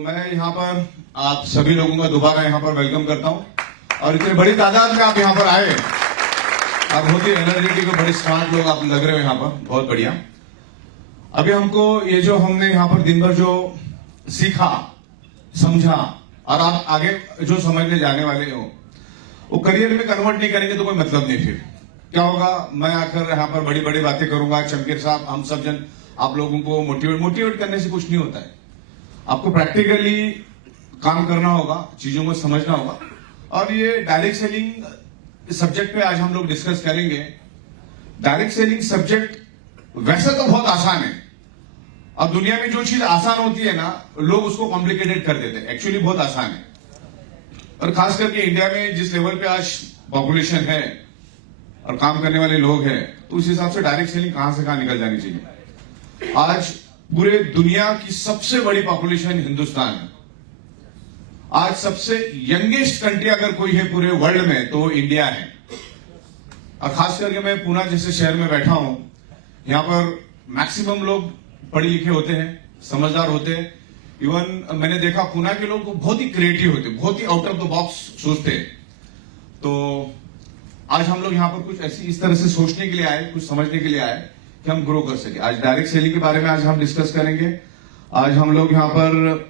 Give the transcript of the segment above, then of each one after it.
मैं यहाँ पर आप सभी लोगों का दोबारा यहाँ पर वेलकम करता हूँ और इतनी बड़ी तादाद में आप यहाँ पर आए। आप बहुत ही एनर्जेटिक और बड़े स्मार्ट लोग आप लग रहे हो यहाँ पर, बहुत बढ़िया। अभी हमको ये जो हमने यहाँ पर दिन भर जो सीखा समझा और आप आगे जो समझने जाने वाले हो वो करियर में कन्वर्ट नहीं करेंगे तो कोई मतलब नहीं। फिर क्या होगा, मैं आकर यहाँ पर बड़ी बड़ी बातें करूंगा, चमकेर साहब हम सब जन आप लोगों को मोटिवेट करने से कुछ नहीं होता है। आपको प्रैक्टिकली काम करना होगा, चीजों को समझना होगा। और ये डायरेक्ट सेलिंग सब्जेक्ट पे आज हम लोग डिस्कस करेंगे। डायरेक्ट सेलिंग सब्जेक्ट वैसे तो बहुत आसान है और दुनिया में जो चीज आसान होती है ना, लोग उसको कॉम्प्लिकेटेड कर देते हैं। एक्चुअली बहुत आसान है और खास करके इंडिया में जिस लेवल पे आज पॉपुलेशन है और काम करने वाले लोग हैं, तो उस हिसाब से डायरेक्ट सेलिंग कहां से कहां निकल जानी चाहिए। आज पूरे दुनिया की सबसे बड़ी पॉपुलेशन हिंदुस्तान है। आज सबसे यंगेस्ट कंट्री अगर कोई है पूरे वर्ल्ड में तो इंडिया है। और खास करके मैं पुणे जैसे शहर में बैठा हूं, यहां पर मैक्सिमम लोग पढ़े लिखे होते हैं, समझदार होते हैं। इवन मैंने देखा पुणे के लोग बहुत ही क्रिएटिव होते, बहुत ही आउट ऑफ द बॉक्स सोचते हैं। तो आज हम लोग यहां पर कुछ ऐसी इस तरह से सोचने के लिए आए, कुछ समझने के लिए आए कि हम ग्रो कर सके। आज डायरेक्ट सेलिंग के बारे में आज हम डिस्कस करेंगे। आज हम लोग यहां पर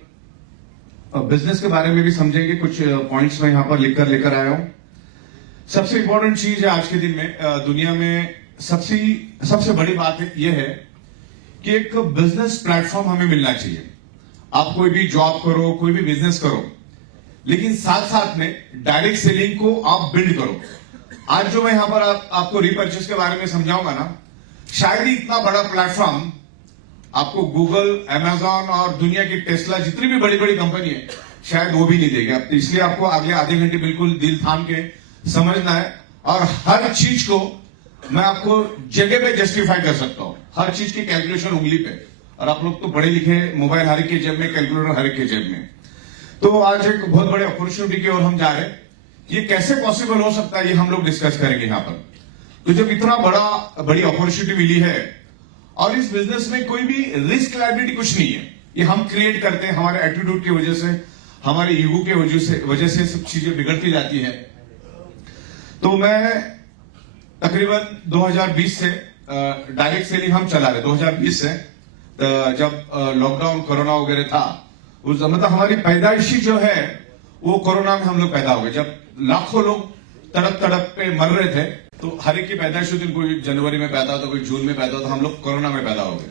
बिजनेस के बारे में भी समझेंगे। कुछ पॉइंट्स मैं यहां पर लेकर आया हूं। सबसे इंपॉर्टेंट चीज है आज के दिन में, दुनिया में सबसे बड़ी बात यह है कि एक बिजनेस प्लेटफॉर्म हमें मिलना चाहिए। आप कोई भी जॉब करो, कोई भी बिजनेस करो, लेकिन साथ साथ में डायरेक्ट सेलिंग को आप बिल्ड करो। आज जो मैं यहां पर आपको रीपर्चेस के बारे में समझाऊंगा ना, शायद ही इतना बड़ा प्लेटफॉर्म आपको गूगल, अमेजॉन और दुनिया की टेस्ला जितनी भी बड़ी बड़ी कंपनी है शायद वो भी नहीं देगी। तो इसलिए आपको अगले आधे घंटे बिल्कुल दिल थाम के समझना है और हर चीज को मैं आपको जगह पे जस्टिफाई कर सकता हूं। हर चीज की कैलकुलेशन उंगली पे। और आप लोग तो पढ़े लिखे, मोबाइल हर एक के जेब में, कैलकुलेटर हर एक के जेब में। तो आज एक बहुत बड़े अपॉर्चुनिटी की ओर हम जा रहे हैं। ये कैसे पॉसिबल हो सकता है ये हम लोग डिस्कस करेंगे यहां पर। तो जब इतना बड़ी अपॉर्चुनिटी मिली है और इस बिजनेस में कोई भी रिस्क लायबिलिटी कुछ नहीं है, ये हम क्रिएट करते हैं हमारे एटीट्यूड की वजह से, हमारे ईगो के वजह से सब चीजें बिगड़ती जाती है। तो मैं तकरीबन 2020 से डायरेक्ट सेलिंग हम चला रहे। 2020 से जब लॉकडाउन कोरोना वगैरह था, उस मतलब हमारी पैदाइशी जो है वो कोरोना में हम लोग पैदा हो गए। जब लाखों लोग तड़प पे मर रहे थे, तो हर एक की पैदाइश दिन कोई जनवरी में पैदा होता, कोई जून में पैदा होता, हम लोग कोरोना में पैदा हो गए।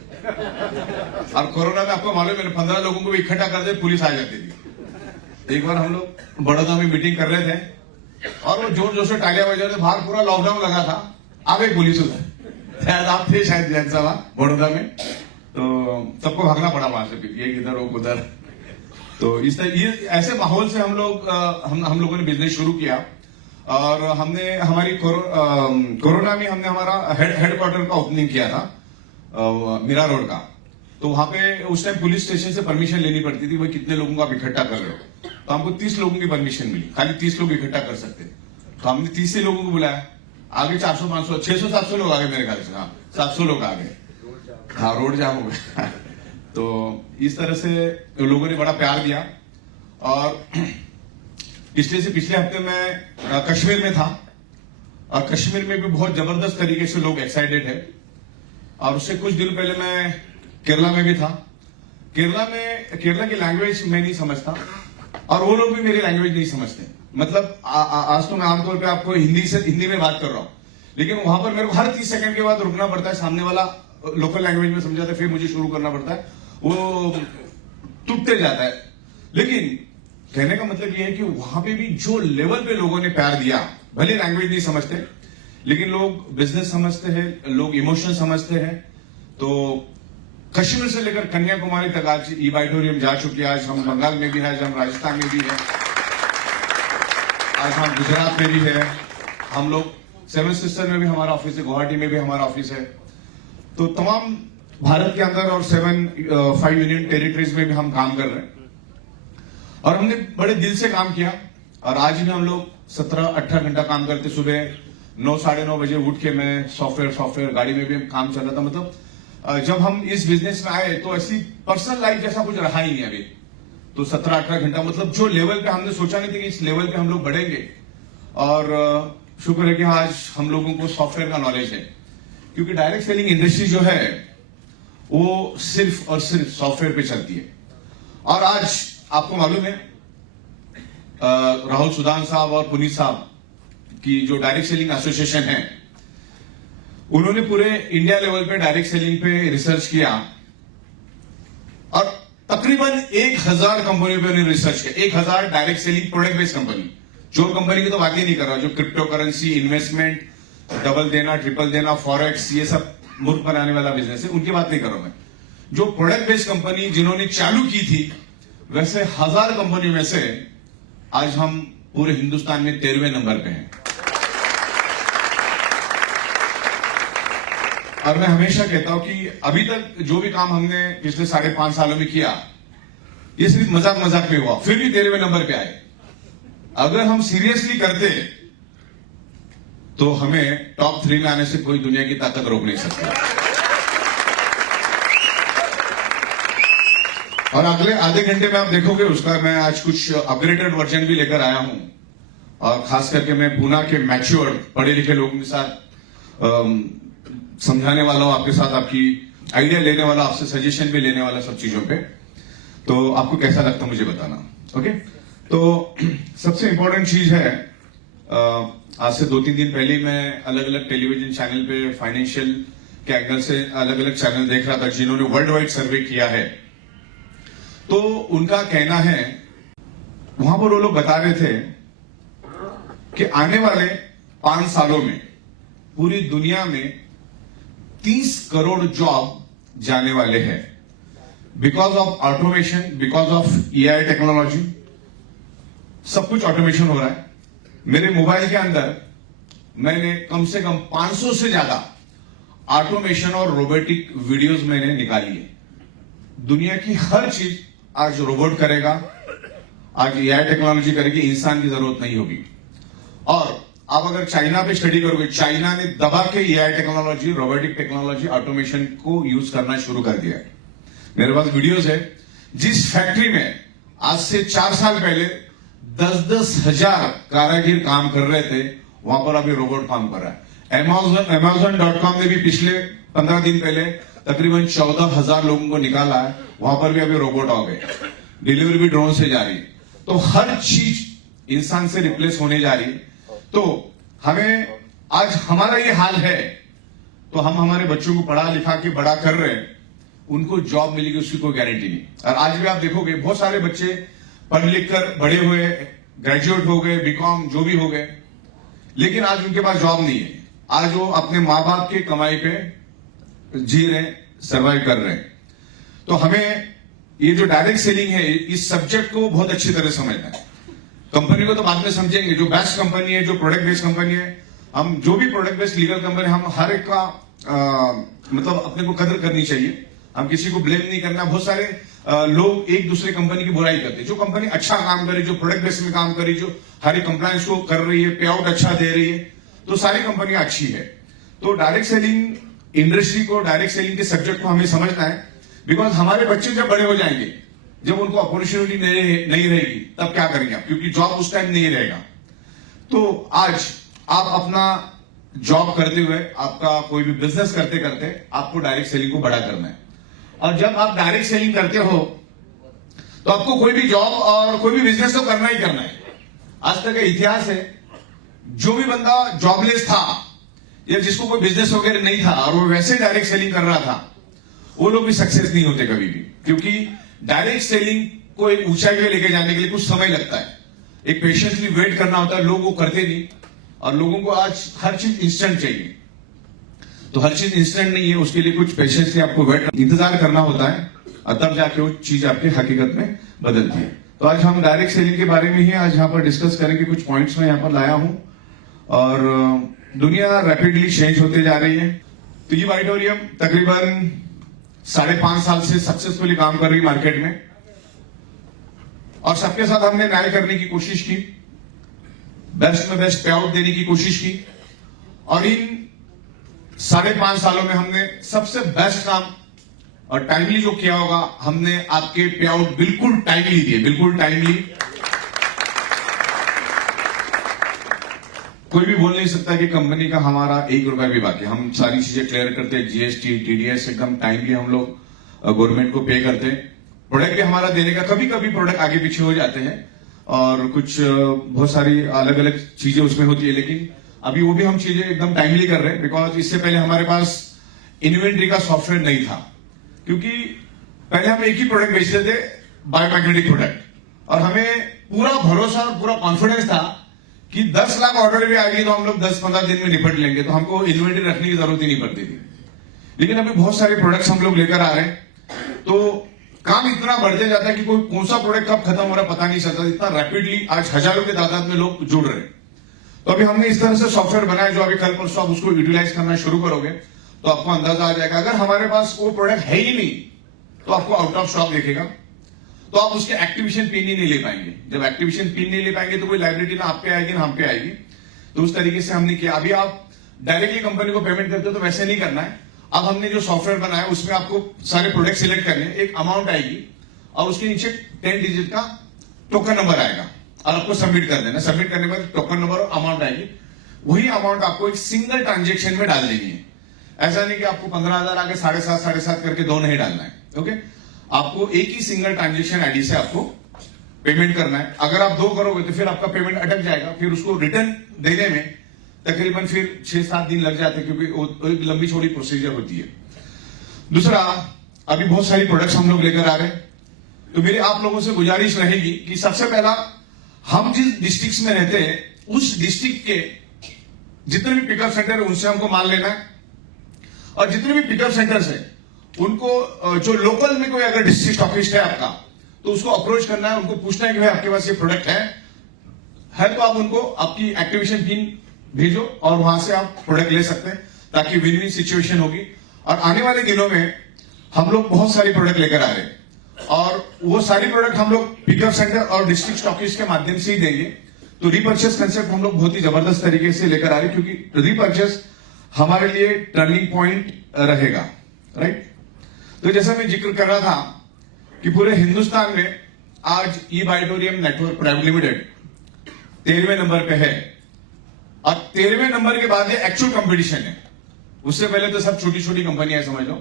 और कोरोना में आपको मालूम है 15 लोगों को इकट्ठा कर दे पुलिस आ जाती थी। एक बार हम लोग बड़ौदा में मीटिंग कर रहे थे और वो जोर जोर से टालियां बजा रहे थे, बाहर पूरा लॉकडाउन लगा था, आ गई पुलिस उधर। आप थे शायद विधानसभा बड़ौदा में, तो सबको भागना पड़ा वहां से, ये किधर वो उधर। तो इस तरह ये ऐसे माहौल से हम लोगों ने बिजनेस शुरू किया। और हमने हमारी कोरोना में हमने हमारा हेडक्वार्टर का ओपनिंग किया था मीरा रोड का। तो वहां पे उस टाइम पुलिस स्टेशन से परमिशन लेनी पड़ती थी, भाई कितने लोगों को आप इकट्ठा कर रहे हो। तो हमको 30 लोगों की परमिशन मिली, खाली 30 लोग इकट्ठा कर सकते। तो हमने 30 से लोगों को बुलाया, आगे 400 500 600 700 लोग आ गए मेरे ख्याल से। हाँ, 700 लोग आ गए। हाँ, रोड जाम हो गया। तो इस तरह से लोगों ने बड़ा प्यार दिया। और पिछले हफ्ते मैं कश्मीर में था और कश्मीर में भी बहुत जबरदस्त तरीके से लोग एक्साइटेड है। और उससे कुछ दिन पहले मैं केरला में भी था। केरला की लैंग्वेज मैं नहीं समझता और वो लोग भी मेरी लैंग्वेज नहीं समझते। मतलब आज तो मैं आमतौर पे आपको हिंदी में बात कर रहा हूं, लेकिन वहां पर मेरे को हर 30 सेकंड के बाद रुकना पड़ता है। सामने वाला लोकल लैंग्वेज में समझाता है, फिर मुझे शुरू करना पड़ता है, वो टूटते जाता है। लेकिन कहने का मतलब यह है कि वहां पे भी जो लेवल पे लोगों ने प्यार दिया, भले लैंग्वेज नहीं समझते लेकिन लोग बिजनेस समझते हैं, लोग इमोशन समझते हैं। तो कश्मीर से लेकर कन्याकुमारी तक आज ई बाइटोरियम जा चुके हैं। आज हम बंगाल में भी है, आज हम राजस्थान में भी है, आज हम गुजरात में भी है, हम लोग 7 सिस्टर में भी हमारा ऑफिस है, गुवाहाटी में भी हमारा ऑफिस है। तो तमाम भारत के अंदर और 5 यूनियन टेरिटरीज में भी हम काम कर रहे हैं और हमने बड़े दिल से काम किया। और आज भी हम लोग 17-18 घंटा काम करते। सुबह 9 साढ़े 9 बजे उठ के मैं सॉफ्टवेयर गाड़ी में भी काम चल रहा था। मतलब जब हम इस बिजनेस में आए तो ऐसी पर्सनल लाइफ जैसा कुछ रहा ही नहीं अभी। तो 17-18 घंटा, मतलब जो लेवल पे हमने सोचा नहीं था कि इस लेवल पे हम लोग बढ़ेंगे। और शुक्र है कि आज हम लोगों को सॉफ्टवेयर का नॉलेज है, क्योंकि डायरेक्ट सेलिंग इंडस्ट्री जो है वो सिर्फ और सिर्फ सॉफ्टवेयर पे चलती है। और आज आपको मालूम है राहुल सुदान साहब और पुनीत साहब की जो डायरेक्ट सेलिंग एसोसिएशन है, उन्होंने पूरे इंडिया लेवल पे डायरेक्ट सेलिंग पे रिसर्च किया और तकरीबन 1000 कंपनियों पे उन्होंने रिसर्च किया। 1000 direct selling product based company, जो कंपनी की तो बात ही नहीं कर रहा, जो क्रिप्टो करेंसी, इन्वेस्टमेंट, डबल देना, ट्रिपल देना, फॉरेक्स, ये सब मूर्ख बनाने वाला बिजनेस है, उनकी बात नहीं कर रहा मैं। जो प्रोडक्ट बेस्ड कंपनी जिन्होंने चालू की थी, वैसे 1000 कंपनी में से आज हम पूरे हिंदुस्तान में 13वें नंबर पे हैं। और मैं हमेशा कहता हूं कि अभी तक जो भी काम हमने पिछले 5.5 सालों में किया, ये सिर्फ मजाक मजाक में हुआ, फिर भी 13वें नंबर पे आए। अगर हम सीरियसली करते तो हमें टॉप 3 में आने से कोई दुनिया की ताकत रोक नहीं सकती। और अगले आधे घंटे में आप देखोगे उसका मैं आज कुछ अपग्रेडेड वर्जन भी लेकर आया हूं। और खास करके मैं पूना के मैच्योर्ड पढ़े लिखे लोगों के साथ समझाने वाला हूं, आपके साथ आपकी आइडिया लेने वाला, आपसे सजेशन भी लेने वाला सब चीजों पे। तो आपको कैसा लगता है मुझे बताना, ओके? तो सबसे इंपॉर्टेंट चीज है, आज से 2-3 दिन पहले मैं अलग अलग टेलीविजन चैनल पे फाइनेंशियल के एंगल से अलग अलग चैनल देख रहा था जिन्होंने वर्ल्ड वाइड सर्वे किया है। तो उनका कहना है, वहां पर वो लोग बता रहे थे कि आने वाले 5 सालों में पूरी दुनिया में 30 करोड़ जॉब जाने वाले हैं, because of automation, because of AI technology. सब कुछ ऑटोमेशन हो रहा है। मेरे मोबाइल के अंदर मैंने कम से कम 500 से ज्यादा ऑटोमेशन और रोबोटिक वीडियोस मैंने निकाली है। दुनिया की हर चीज आज रोबोट करेगा, आज एआई टेक्नोलॉजी करेगी, इंसान की जरूरत नहीं होगी। और आप अगर चाइना पे स्टडी करोगे, चाइना ने दबा के AI technology, robotic technology, automation को यूज करना शुरू कर दिया है। मेरे पास वीडियोस है, जिस फैक्ट्री में आज से 4 साल पहले 10-10 हजार कारागिर काम कर रहे थे, वहां पर अभी रोबोट काम कर रहा है। Amazon.com ने भी पिछले 15 दिन पहले तकरीबन 14,000 लोगों को निकाला है, वहां पर भी अभी रोबोट आ गए। डिलीवरी भी ड्रोन से जा रही है। तो हर चीज इंसान से रिप्लेस होने जा रही है। तो हमें आज हमारा ये हाल है, तो हम हमारे बच्चों को पढ़ा लिखा के बड़ा कर रहे हैं, उनको जॉब मिलेगी उसकी कोई गारंटी नहीं। और आज भी आप देखोगे बहुत सारे बच्चे पढ़ लिख कर बड़े हुए, ग्रेजुएट हो गए, बीकॉम जो भी हो गए, लेकिन आज उनके पास जॉब नहीं है। आज वो अपने मां बाप के कमाई पे जी रहे, सर्वाइव कर रहे हैं। तो हमें ये जो डायरेक्ट सेलिंग है, इस सब्जेक्ट को बहुत अच्छी तरह समझना है। कंपनी को तो बाद में समझेंगे, जो बेस्ट कंपनी है, जो प्रोडक्ट बेस्ड कंपनी है, हम जो भी प्रोडक्ट बेस्ड लीगल कंपनी, हम हर एक का मतलब अपने को कदर करनी चाहिए। हम किसी को ब्लेम नहीं करना। बहुत सारे लोग एक दूसरे कंपनी की बुराई करते हैं। जो कंपनी अच्छा काम करे, जो प्रोडक्ट बेस्ड में काम करे, जो हर एक कंप्लायंस को कर रही है, पे आउट अच्छा दे रही है, तो सारी कंपनियां अच्छी है। तो डायरेक्ट सेलिंग इंडस्ट्री को, डायरेक्ट सेलिंग के सब्जेक्ट को हमें समझना है। बिकॉज हमारे बच्चे जब बड़े हो जाएंगे, जब उनको अपॉर्चुनिटी नहीं रहेगी, तब क्या करेंगे आप? क्योंकि जॉब उस टाइम नहीं रहेगा। तो आज आप अपना जॉब करते हुए, आपका कोई भी बिजनेस करते करते आपको डायरेक्ट सेलिंग को बड़ा करना है। और जब आप डायरेक्ट सेलिंग करते हो तो आपको कोई भी जॉब और कोई भी बिजनेस तो करना ही करना है। आज तक का इतिहास है, जो भी बंदा जॉबलेस था या जिसको कोई बिजनेस वगैरह नहीं था और वो वैसे डायरेक्ट सेलिंग कर रहा था, वो लोग भी सक्सेस नहीं होते कभी भी। क्योंकि डायरेक्ट सेलिंग को एक ऊंचाई पे लेके जाने के लिए कुछ समय लगता है, एक पेशेंसली वेट करना होता है। लोग वो करते नहीं, और लोगों को आज हर चीज इंस्टेंट चाहिए। तो हर चीज इंस्टेंट नहीं है, उसके लिए कुछ पेशेंसली आपको वेट, इंतजार करना होता है, और तब जाके वो चीज आपकी हकीकत में बदलती है। तो आज हम डायरेक्ट सेलिंग के बारे में ही आज यहाँ पर डिस्कस करेंगे। कुछ पॉइंट्स मैं यहाँ पर लाया हूं। और दुनिया रैपिडली चेंज होते जा रही है। तो ये ऑडिटोरियम तकरीबन 5.5 साल से सक्सेसफुली काम कर रही मार्केट में, और सबके साथ हमने न्याय करने की कोशिश की, बेस्ट में बेस्ट पे आउट देने की कोशिश की। और इन 5.5 सालों में हमने सबसे बेस्ट काम और टाइमली जो किया होगा, हमने आपके पे आउट बिल्कुल टाइमली दिए, बिल्कुल टाइमली। कोई भी बोल नहीं सकता कि कंपनी का हमारा 1 रुपया भी बाकी। हम सारी चीजें क्लियर करते हैं, जीएसटी टीडीएस एकदम टाइमली हम लोग गवर्नमेंट को पे करते हैं। प्रोडक्ट भी हमारा देने का, कभी कभी प्रोडक्ट आगे पीछे हो जाते हैं और कुछ बहुत सारी अलग अलग चीजें उसमें होती है, लेकिन अभी वो भी हम चीजें एकदम टाइमली कर रहे हैं। बिकॉज इससे पहले हमारे पास इन्वेंट्री का सॉफ्टवेयर नहीं था, क्योंकि पहले हम एक ही प्रोडक्ट बेचते थे, बायोमैग्नेटिक प्रोडक्ट, और हमें पूरा भरोसा और पूरा कॉन्फिडेंस था कि 10 लाख ऑर्डर भी आएगी तो हम लोग 10-15 दिन में निपट लेंगे, तो हमको इन्वेंट्री रखने की जरूरत ही नहीं पड़ती थी। लेकिन अभी बहुत सारे प्रोडक्ट्स हम लोग लेकर आ रहे हैं, तो काम इतना बढ़ते जाता है कि कोई कौन सा प्रोडक्ट कब खत्म हो रहा है पता नहीं चलता। इतना रैपिडली आज हजारों के तादाद में लोग जुड़ रहे हैं। तो अभी हमने इस तरह से सॉफ्टवेयर बनाया, जो अभी कल परसों आप उसको यूटिलाइज करना शुरू करोगे तो आपको अंदाजा आ जाएगा। अगर हमारे पास वो प्रोडक्ट है ही नहीं तो आपको आउट ऑफ स्टॉक दिखेगा, तो आप उसके एक्टिवेशन पिन ही नहीं ले पाएंगे। जब एक्टिवेशन पिन नहीं ले पाएंगे तो कोई लाइबिलिटी ना आप पे आएगी ना हम पे आएगी। तो उस तरीके से हमने किया। अभी आप डायरेक्टली कंपनी को पेमेंट करते हो तो वैसे नहीं करना है। अब हमने जो सॉफ्टवेयर बनाया उसमें आपको सारे प्रोडक्ट सिलेक्ट करने, एक अमाउंट आएगी और उसके नीचे 10 डिजिट का टोकन नंबर आएगा और आपको सबमिट कर देना। सबमिट करने के बाद टोकन नंबर और अमाउंट आएगी, वही अमाउंट आपको एक सिंगल ट्रांजेक्शन में डाल देनी है। ऐसा नहीं कि आपको 15,000 आगे 7.5 करके 2 नहीं डालना है। ओके, आपको एक ही सिंगल ट्रांजेक्शन आईडी से आपको पेमेंट करना है। अगर आप 2 करोगे तो फिर आपका पेमेंट अटक जाएगा, फिर उसको रिटर्न देने में तकरीबन फिर 6-7 दिन लग जाते हैं, क्योंकि एक लंबी छोड़ी प्रोसीजर होती है। दूसरा, अभी बहुत सारी प्रोडक्ट्स हम लोग लेकर आ रहे हैं, तो मेरी आप लोगों से गुजारिश रहेगी कि सबसे पहला, हम जिस डिस्ट्रिक्ट में रहते हैं उस डिस्ट्रिक्ट के जितने भी पिकअप सेंटर है उनसे हमको माल लेना है, और जितने भी पिकअप सेंटर्स है उनको, जो लोकल में कोई अगर डिस्ट्रिक्ट स्टॉकिस्ट है आपका, तो उसको अप्रोच करना है, उनको पूछना है कि भाई आपके पास ये प्रोडक्ट है तो आप उनको आपकी एक्टिवेशन पिन भेजो और वहां से आप प्रोडक्ट ले सकते हैं, ताकि विन विन सिचुएशन होगी। और आने वाले दिनों में हम लोग बहुत सारी प्रोडक्ट लेकर आ रहे हैं, और वो सारी प्रोडक्ट हम लोग पिकअप सेंटर और डिस्ट्रिक्ट स्टॉकिस्ट के माध्यम से ही देंगे। तो रीपर्चेस कंसेप्ट हम लोग बहुत ही जबरदस्त तरीके से लेकर आ रहे हैं, क्योंकि रीपर्चेस हमारे लिए टर्निंग पॉइंट रहेगा, राइट। तो जैसा मैं जिक्र कर रहा था कि पूरे हिंदुस्तान में आज ई बाइटोरियम नेटवर्क प्राइवेट लिमिटेड 13वें नंबर पे है, और 13वें नंबर के बाद ये एक्चुअल कंपटीशन है। उससे पहले तो सब छोटी छोटी कंपनियां समझ लो।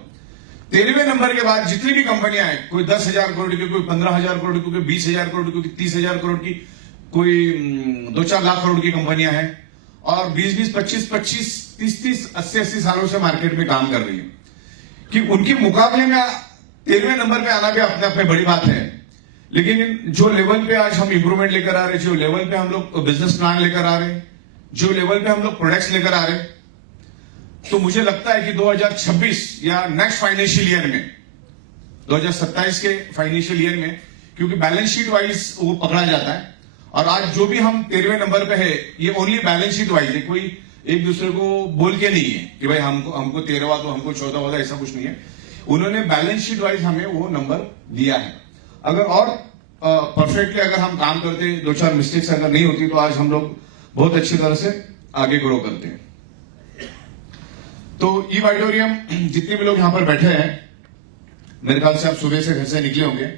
13वें नंबर के बाद जितनी भी कंपनियां हैं, कोई 10,000 करोड़ की, कोई 15,000 करोड़ की, कोई 20,000 करोड़ की, कोई 30,000 करोड़ की, कोई 2-4 लाख करोड़ की कंपनियां हैं, और 20-20, 25-25, 30-30, 80-80 सालों से मार्केट में काम कर रही है, कि उनके मुकाबले में 13वें नंबर पे आना भी अपने आप में बड़ी बात है। लेकिन जो लेवल पे आज हम इंप्रूवमेंट लेकर आ रहे हैं, जो लेवल पे हम लोग बिजनेस प्लान लेकर आ रहे हैं, जो लेवल पे हम लोग प्रोडक्ट्स लेकर आ रहे हैं, तो मुझे लगता है कि 2026 या नेक्स्ट फाइनेंशियल ईयर में, 2027 के फाइनेंशियल ईयर में, क्योंकि बैलेंस शीट वाइज वो पकड़ा जाता है, और आज जो भी हम 13वें नंबर पे है ये ओनली बैलेंस शीट वाइज है, कोई एक दूसरे को बोल के नहीं है कि भाई हमको 13वां तो हमको 14वां होगा, ऐसा कुछ नहीं है। उन्होंने बैलेंस शीट वाइज हमें वो नंबर दिया है। अगर और परफेक्टली अगर हम काम करते, 2-4 मिस्टेक्स अगर नहीं होती, तो आज हम लोग बहुत अच्छी तरह से आगे ग्रो करते हैं। तो ई बाइटोरियम जितने भी लोग यहां पर बैठे हैं, मेरे ख्याल से आप सुबह से घर से निकले होंगे,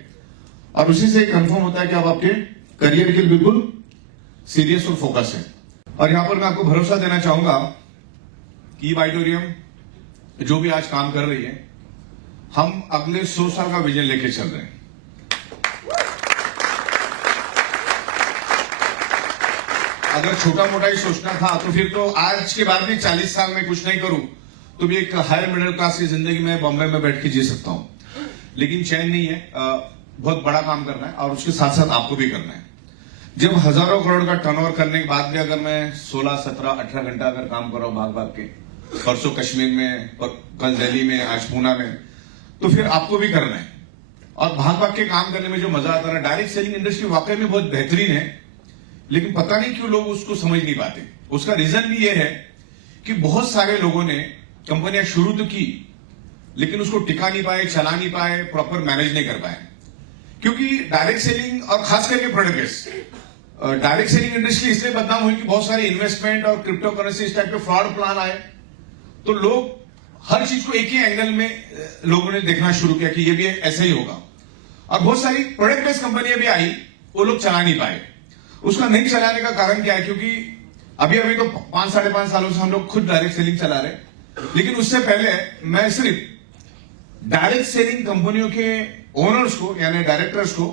और उसी से कंफर्म होता है कि आप आपके करियर के लिए बिल्कुल सीरियस और फोकस है। और यहां पर मैं आपको भरोसा देना चाहूंगा कि ई बाइटोरियम जो भी आज काम कर रही है, हम अगले 100 साल का विजन लेके चल रहे हैं। अगर छोटा मोटा ही सोचना था तो फिर तो आज के बाद भी 40 साल में कुछ नहीं करूं तो भी एक हायर मिडिल क्लास की जिंदगी में बॉम्बे में बैठ के जी सकता हूं। लेकिन चैन नहीं है, बहुत बड़ा काम करना है, और उसके साथ साथ आपको भी करना है। जब हजारों करोड़ का टर्नओवर करने के बाद भी अगर मैं 16, 17, 18 घंटा अगर काम कर रहा हूं भाग भाग के, परसों कश्मीर में, कल दिल्ली में, आज पूना में, तो फिर आपको भी करना है। और भाग भाग के काम करने में जो मजा आता है, डायरेक्ट सेलिंग इंडस्ट्री वाकई में बहुत बेहतरीन है, लेकिन पता नहीं क्यों लोग उसको समझ नहीं पाते। उसका रीजन भी यह है कि बहुत सारे लोगों ने कंपनियां शुरू तो की, लेकिन उसको टिका नहीं पाए, चला नहीं पाए, प्रॉपर मैनेज नहीं कर पाए। क्योंकि डायरेक्ट सेलिंग और खास करके प्रोडक्ट, डायरेक्ट सेलिंग इंडस्ट्री इसलिए बदनाम हुई कि बहुत सारे इन्वेस्टमेंट और क्रिप्टो करेंसी इस टाइप के फ्रॉड प्लान आए, तो लोग हर चीज को एक ही एंगल में लोगों ने देखना शुरू किया कि ये भी ऐसा ही होगा। और बहुत सारी प्रोडक्ट बेस्ड कंपनियां भी आई, वो लोग चला नहीं पाए। उसका नहीं चलाने का कारण क्या है? क्योंकि अभी तो 5-5.5 सालों से हम लोग खुद डायरेक्ट सेलिंग चला रहे, लेकिन उससे पहले मैं सिर्फ डायरेक्ट सेलिंग कंपनियों के ओनर्स को यानी डायरेक्टर्स को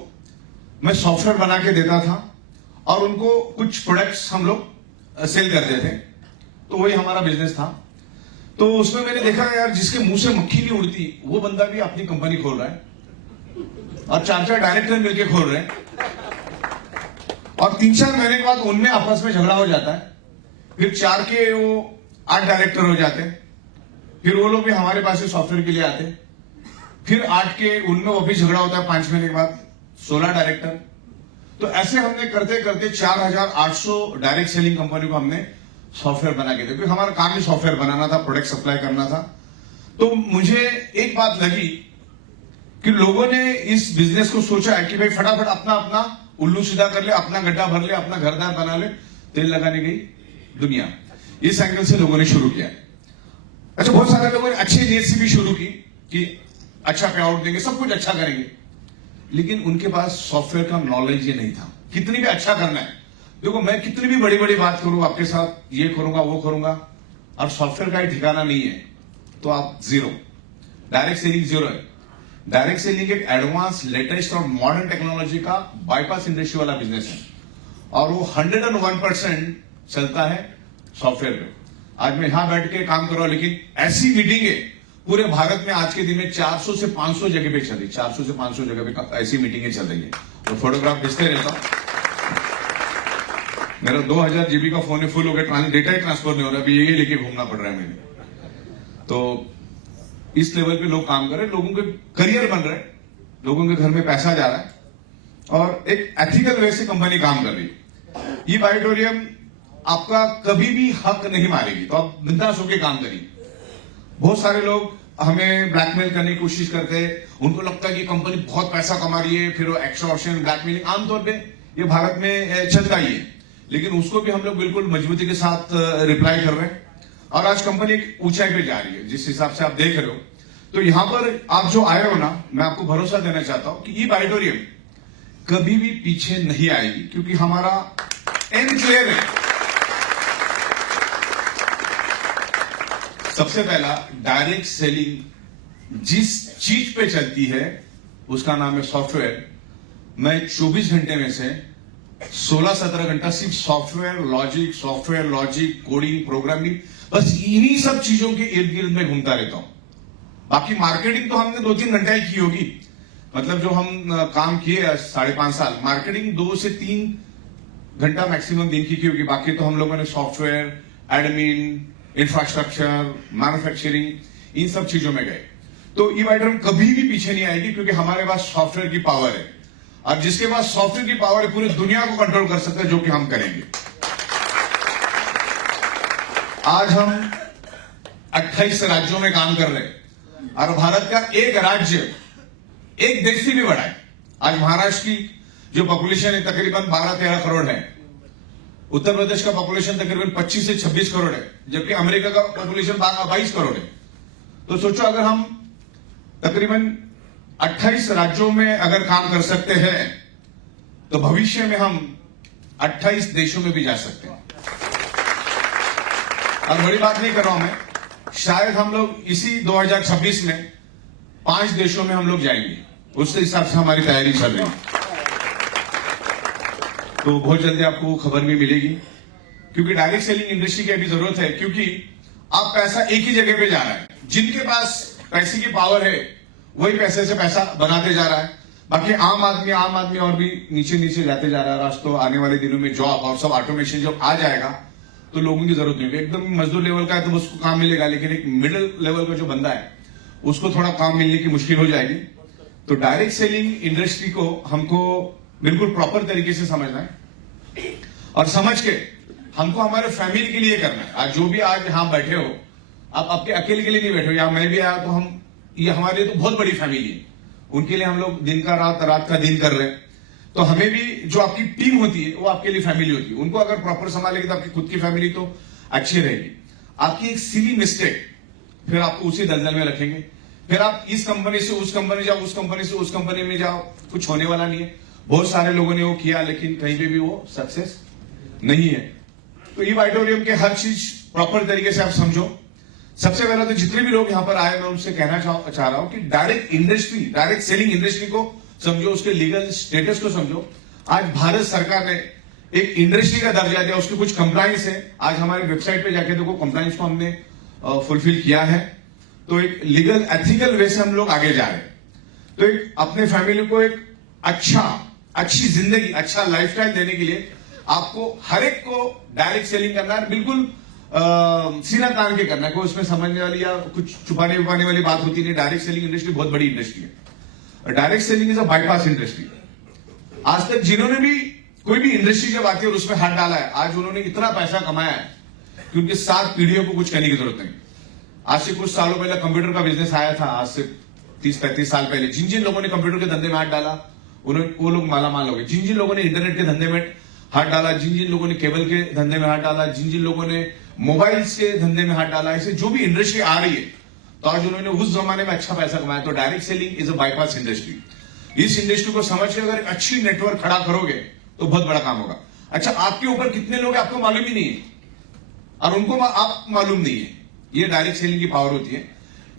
मैं सॉफ्टवेयर बना के देता था और उनको कुछ प्रोडक्ट्स हम लोग सेल करते थे। तो वही हमारा बिजनेस था। तो उसमें मैंने देखा यार, जिसके मुंह से मक्खी नहीं उड़ती वो बंदा भी अपनी कंपनी खोल रहा है और 4 डायरेक्टर मिलकर खोल रहे हैं, और 3-4 महीने के बाद उनमें आपस में झगड़ा हो जाता है। फिर 4 के वो 8 डायरेक्टर हो जाते हैं, फिर वो लोग भी हमारे पास से सॉफ्टवेयर के लिए आते हैं। फिर 8 के उनमें वो भी झगड़ा होता है, 5 महीने के बाद 16 डायरेक्टर। तो ऐसे हमने करते करते 4800 डायरेक्ट सेलिंग कंपनी को हमने सॉफ्टवेयर बना के दिया, क्योंकि हमारा काम ही सॉफ्टवेयर बनाना था, प्रोडक्ट सप्लाई करना था। तो मुझे एक बात लगी कि लोगों ने इस बिजनेस को सोचा है कि भाई फटाफट अपना अपना उल्लू सीधा कर ले, अपना गड्ढा भर ले, अपना घरदार बना ले, तेल लगाने गई दुनिया। इस एंगल से लोगों ने शुरू किया। अच्छा, बहुत सारे लोगों ने अच्छी नीयत से भी शुरू की कि अच्छा पे आउट देंगे, सब कुछ अच्छा करेंगे, लेकिन उनके पास सॉफ्टवेयर का नॉलेज ही नहीं था। कितनी भी अच्छा करना है, देखो मैं कितनी भी बड़ी बड़ी बात करूं आपके साथ, ये करूंगा वो करूंगा, और सॉफ्टवेयर का ही ठिकाना नहीं है तो आप जीरो। डायरेक्ट सेलिंग जीरो है। डायरेक्ट सेलिंग एक एडवांस, लेटेस्ट और मॉडर्न टेक्नोलॉजी का बाईपास इंडस्ट्री वाला बिजनेस है, और वो 101% चलता है सॉफ्टवेयर पे। आज मैं यहां बैठ के काम कर रहा हूं, लेकिन ऐसी मीटिंग है पूरे भारत में आज के दिन में 400 से 500 जगह पे चल रही, 400 से 500 जगह पे ऐसी मीटिंगें चल रही है। तो फोटोग्राफ भेजते रहता हूं। मेरा 2000 जीबी का फोन है, फुल हो गया, डेटा ही ट्रांसफर नहीं हो रहा, अभी यही लेके घूमना पड़ रहा है मैंने। तो इस लेवल पे लोग काम कर रहे हैं, लोगों के करियर बन रहे हैं, लोगों के घर में पैसा जा रहा है, और एक एथिकल वे से कंपनी काम कर रही है। ई बायोटोरियम आपका कभी भी हक नहीं मारेगी, तो आप बिंदास होकर काम करिए। बहुत सारे लोग हमें ब्लैकमेल करने की कोशिश करते हैं, उनको लगता है कि कंपनी बहुत पैसा कमा रही है, फिर वो एक्सटॉर्शन, ब्लैकमेलिंग आमतौर पे ये भारत में चलता ही है, लेकिन उसको भी हम लोग बिल्कुल मजबूती के साथ रिप्लाई कर रहे हैं, और आज कंपनी एक ऊंचाई पे जा रही है जिस हिसाब से आप देख रहे हो। तो यहां पर आप जो आए हो ना, मैं आपको भरोसा देना चाहता हूं कि ई बायोटोरियम कभी भी पीछे नहीं आएगी, क्योंकि हमारा एंड क्लियर है। सबसे पहला, डायरेक्ट सेलिंग जिस चीज पे चलती है उसका नाम है सॉफ्टवेयर। मैं 24 घंटे में से 16-17 घंटा सिर्फ सॉफ्टवेयर लॉजिक, कोडिंग, प्रोग्रामिंग, बस इन्हीं सब चीजों के इर्द गिर्द में घूमता रहता हूं। बाकी मार्केटिंग तो हमने 2-3 घंटा ही की होगी, मतलब जो हम काम किए 5.5 साल, मार्केटिंग 2 से 3 घंटा मैक्सिमम दिन की होगी। बाकी तो हम लोगों ने सॉफ्टवेयर, एडमिन, इंफ्रास्ट्रक्चर, मैन्युफैक्चरिंग, इन सब चीजों में गए। तो ई बायोटोरियम कभी भी पीछे नहीं आएगी, क्योंकि हमारे पास सॉफ्टवेयर की पावर है, और जिसके पास सॉफ्टवेयर की पावर है पूरी दुनिया को कंट्रोल कर सकते हैं, जो कि हम करेंगे। आज हम 28 राज्यों में काम कर रहे हैं, और भारत का एक राज्य एक देश से भी बड़ा है। आज महाराष्ट्र की जो पॉपुलेशन है तकरीबन 12-13 करोड़ है, उत्तर प्रदेश का पॉपुलेशन तकरीबन 25 से 26 करोड़ है, जबकि अमेरिका का पॉपुलेशन 22 करोड़ है। तो सोचो, अगर हम तकरीबन 28 राज्यों में अगर काम कर सकते हैं, तो भविष्य में हम 28 देशों में भी जा सकते हैं। अब बड़ी बात नहीं कर रहा हूं मैं, शायद हम लोग इसी 2026 में 5 देशों में हम लोग जाएंगे, उसके हिसाब से हमारी तैयारी चल रही है। तो बहुत जल्दी आपको खबर भी मिलेगी, क्योंकि डायरेक्ट सेलिंग इंडस्ट्री की अभी जरूरत है, क्योंकि आप पैसा एक ही जगह पे जा रहा है। जिनके पास पैसे की पावर है वही पैसे से पैसा बनाते जा रहा है, बाकी आम आदमी और भी नीचे नीचे जाते जा रहा है। आज तो आने वाले दिनों में जॉब और सब ऑटोमेशन जब आ जाएगा तो लोगों की जरूरत नहीं होगी। एकदम मजदूर लेवल का है तो उसको काम मिलेगा, लेकिन एक मिडिल लेवल का जो बंदा है उसको थोड़ा काम मिलने की मुश्किल हो जाएगी। तो डायरेक्ट सेलिंग इंडस्ट्री को हमको बिल्कुल प्रॉपर तरीके से समझना है, और समझ के हमको हमारे फैमिली के लिए करना है। आज जो भी आज यहां बैठे हो, आप आपके अकेले के लिए नहीं बैठे हो, या मैं भी आया तो हम, ये हमारे लिए तो बहुत बड़ी फैमिली है, उनके लिए हम लोग दिन का रात, रात का दिन कर रहे हैं। तो हमें भी जो आपकी टीम होती है वो आपके लिए फैमिली होती है, उनको अगर प्रॉपर संभालेगी तो आपकी खुद की फैमिली तो अच्छी रहेगी। आपकी एक सिली मिस्टेक फिर आपको उसी दलदल में रखेंगे, फिर आप इस कंपनी से उस कंपनी जाओ, उस कंपनी से उस कंपनी में जाओ, कुछ होने वाला नहीं है। बहुत सारे लोगों ने वो किया लेकिन कहीं पे भी वो सक्सेस नहीं है। तो ई वाइटोरियम के हर चीज प्रॉपर तरीके से आप समझो। सबसे पहले तो जितने भी लोग यहां पर आए मैं उनसे कहना चाह रहा हूं कि direct industry, direct selling industry को समझो, उसके लीगल स्टेटस को समझो। आज भारत सरकार ने एक इंडस्ट्री का दर्जा दिया, उसकी कुछ कंप्लायंस है। आज हमारे वेबसाइट पे जाके देखो, कंप्लायंस को हमने फुलफिल किया है। तो एक लीगल एथिकल वे से हम लोग आगे जा रहे हैं। तो एक अपने फैमिली को एक अच्छी जिंदगी, अच्छा लाइफस्टाइल देने के लिए आपको हर एक को डायरेक्ट सेलिंग करना है, बिल्कुल सीना तान के करना है। कोई उसमें समझने वाली या कुछ छुपाने उपाने वाली बात होती नहीं। डायरेक्ट सेलिंग इंडस्ट्री बहुत बड़ी इंडस्ट्री है। Direct selling is a bypass industry. आज तक जिन्होंने भी कोई भी इंडस्ट्री जब आती है और उसमें हाथ डाला है, आज उन्होंने इतना पैसा कमाया है कि उनकी 7 पीढ़ियों को कुछ करने की जरूरत नहीं। आज से कुछ सालों पहले कंप्यूटर का बिजनेस आया था, आज से 30-35 साल पहले। जिन जिन लोगों ने कंप्यूटर के धंधे में हाथ डाला वो लोग मालामाल हो गए। जिन जिन लोगों ने इंटरनेट के धंधे में हाथ डाला, जिन जिन लोगों ने केबल के धंधे में हाथ डाला, जिन जिन लोगों ने मोबाइल के धंधे में हाथ डाला, ऐसे जो भी इंडस्ट्री आ रही है, तो आज उन्होंने उस जमाने में अच्छा पैसा कमाया। तो direct selling is a bypass industry. इस इंडस्ट्री को समझ के अगर अच्छी नेटवर्क खड़ा करोगे तो बहुत बड़ा काम होगा। अच्छा, आपके ऊपर कितने लोग आपको मालूम ही नहीं है और उनको आप मालूम नहीं है। ये डायरेक्ट सेलिंग की पावर होती है।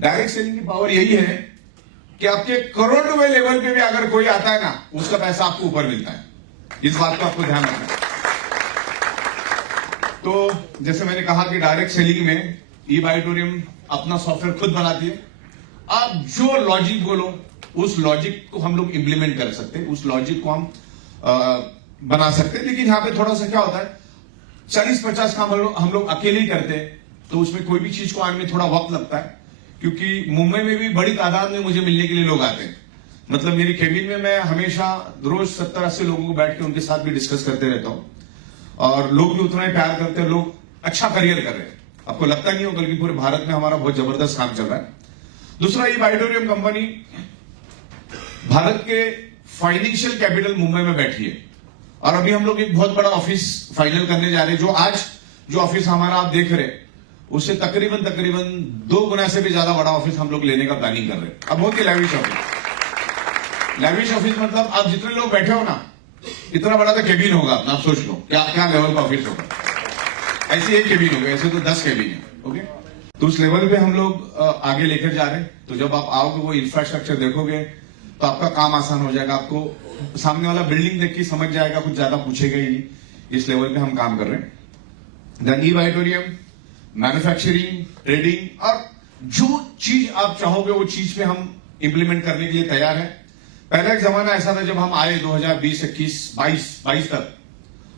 डायरेक्ट सेलिंग की पावर यही है कि आपके करोड़ रुपए लेवल पे भी अगर कोई आता है ना, उसका पैसा आपको ऊपर मिलता है। इस बात को आपको ध्यान रखना है। तो जैसे मैंने कहा कि डायरेक्ट सेलिंग में ई वाइटोरियम अपना सॉफ्टवेयर खुद बनाती है। आप जो लॉजिक बोलो उस लॉजिक को हम लोग इंप्लीमेंट कर सकते हैं, उस लॉजिक को हम बना सकते हैं। लेकिन यहां पे थोड़ा सा क्या होता है, 40-50 काम हम लोग अकेले ही करते हैं, तो उसमें कोई भी चीज को आने में थोड़ा वक्त लगता है। क्योंकि मुंबई में भी बड़ी तादाद में मुझे मिलने के लिए लोग आते हैं। मतलब मेरी केबिन में मैं हमेशा रोज 70-80 लोगों को बैठ के उनके साथ भी डिस्कस करते रहता हूं और लोग भी उतना ही प्यार करते हैं। लोग अच्छा करियर कर रहे हैं, आपको लगता नहीं होगा, लेकिन पूरे भारत में हमारा बहुत जबरदस्त काम चल रहा है। दूसरा, ये वाइटोरियम कंपनी भारत के फाइनेंशियल कैपिटल मुंबई में बैठी है और अभी हम लोग एक बहुत बड़ा ऑफिस फाइनल करने जा रहे हैं। जो आज जो ऑफिस हमारा आप देख रहे हैं, उससे तकरीबन 2 गुना से भी ज्यादा बड़ा ऑफिस हम लोग लेने का प्लानिंग कर रहे हैं। अब बहुत ही लैविश ऑफिस। लैविश ऑफिस मतलब आप जितने लोग बैठे हो ना, इतना बड़ा तो केबिन होगा अपना। आप सोच लो क्या लेवल का ऑफिस होगा। ऐसे एक केबिन होगा, ऐसे तो 10 केबिन है। ओके, तो उस लेवल पे हम लोग आगे लेकर जा रहे हैं। तो जब आप आओगे, वो इंफ्रास्ट्रक्चर देखोगे, तो आपका काम आसान हो जाएगा। आपको सामने वाला बिल्डिंग देख के समझ जाएगा, कुछ ज्यादा पूछेगा ही नहीं। इस लेवल पे हम काम कर रहे हैं। देन ई वाइटोरियम मैन्युफैक्चरिंग, ट्रेडिंग और जो चीज आप चाहोगे वो चीज पे हम इंप्लीमेंट करने के लिए तैयार है। पहला एक जमाना ऐसा था जब हम आए 2020, 21, 22 तक,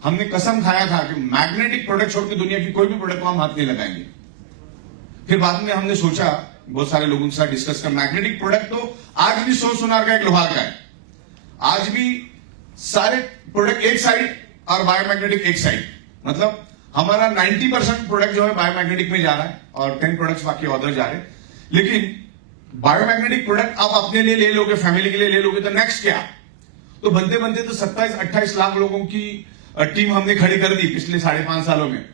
हमने कसम खाया था कि मैग्नेटिक प्रोडक्ट छोड़ के दुनिया की कोई भी प्रोडक्ट को हम हाथ नहीं लगाएंगे। फिर बाद में हमने सोचा, बहुत सारे लोगों के साथ डिस्कस कर, मैग्नेटिक प्रोडक्ट तो आज भी 100 सोनार का एक लोहार का है। आज भी सारे प्रोडक्ट एक साइड और बायोमैग्नेटिक एक साइड। मतलब हमारा 90% प्रोडक्ट जो है बायोमैग्नेटिक में जा रहा है और 10 प्रोडक्ट्स बाकी अदर जा रहे हैं। लेकिन बायोमैग्नेटिक प्रोडक्ट आप अपने लिए ले लोगे, फैमिली के लिए ले लोगे, तो नेक्स्ट क्या? तो बनते बनते तो 27-28 लाख लोगों की टीम हमने खड़ी कर दी पिछले 5.5 सालों में।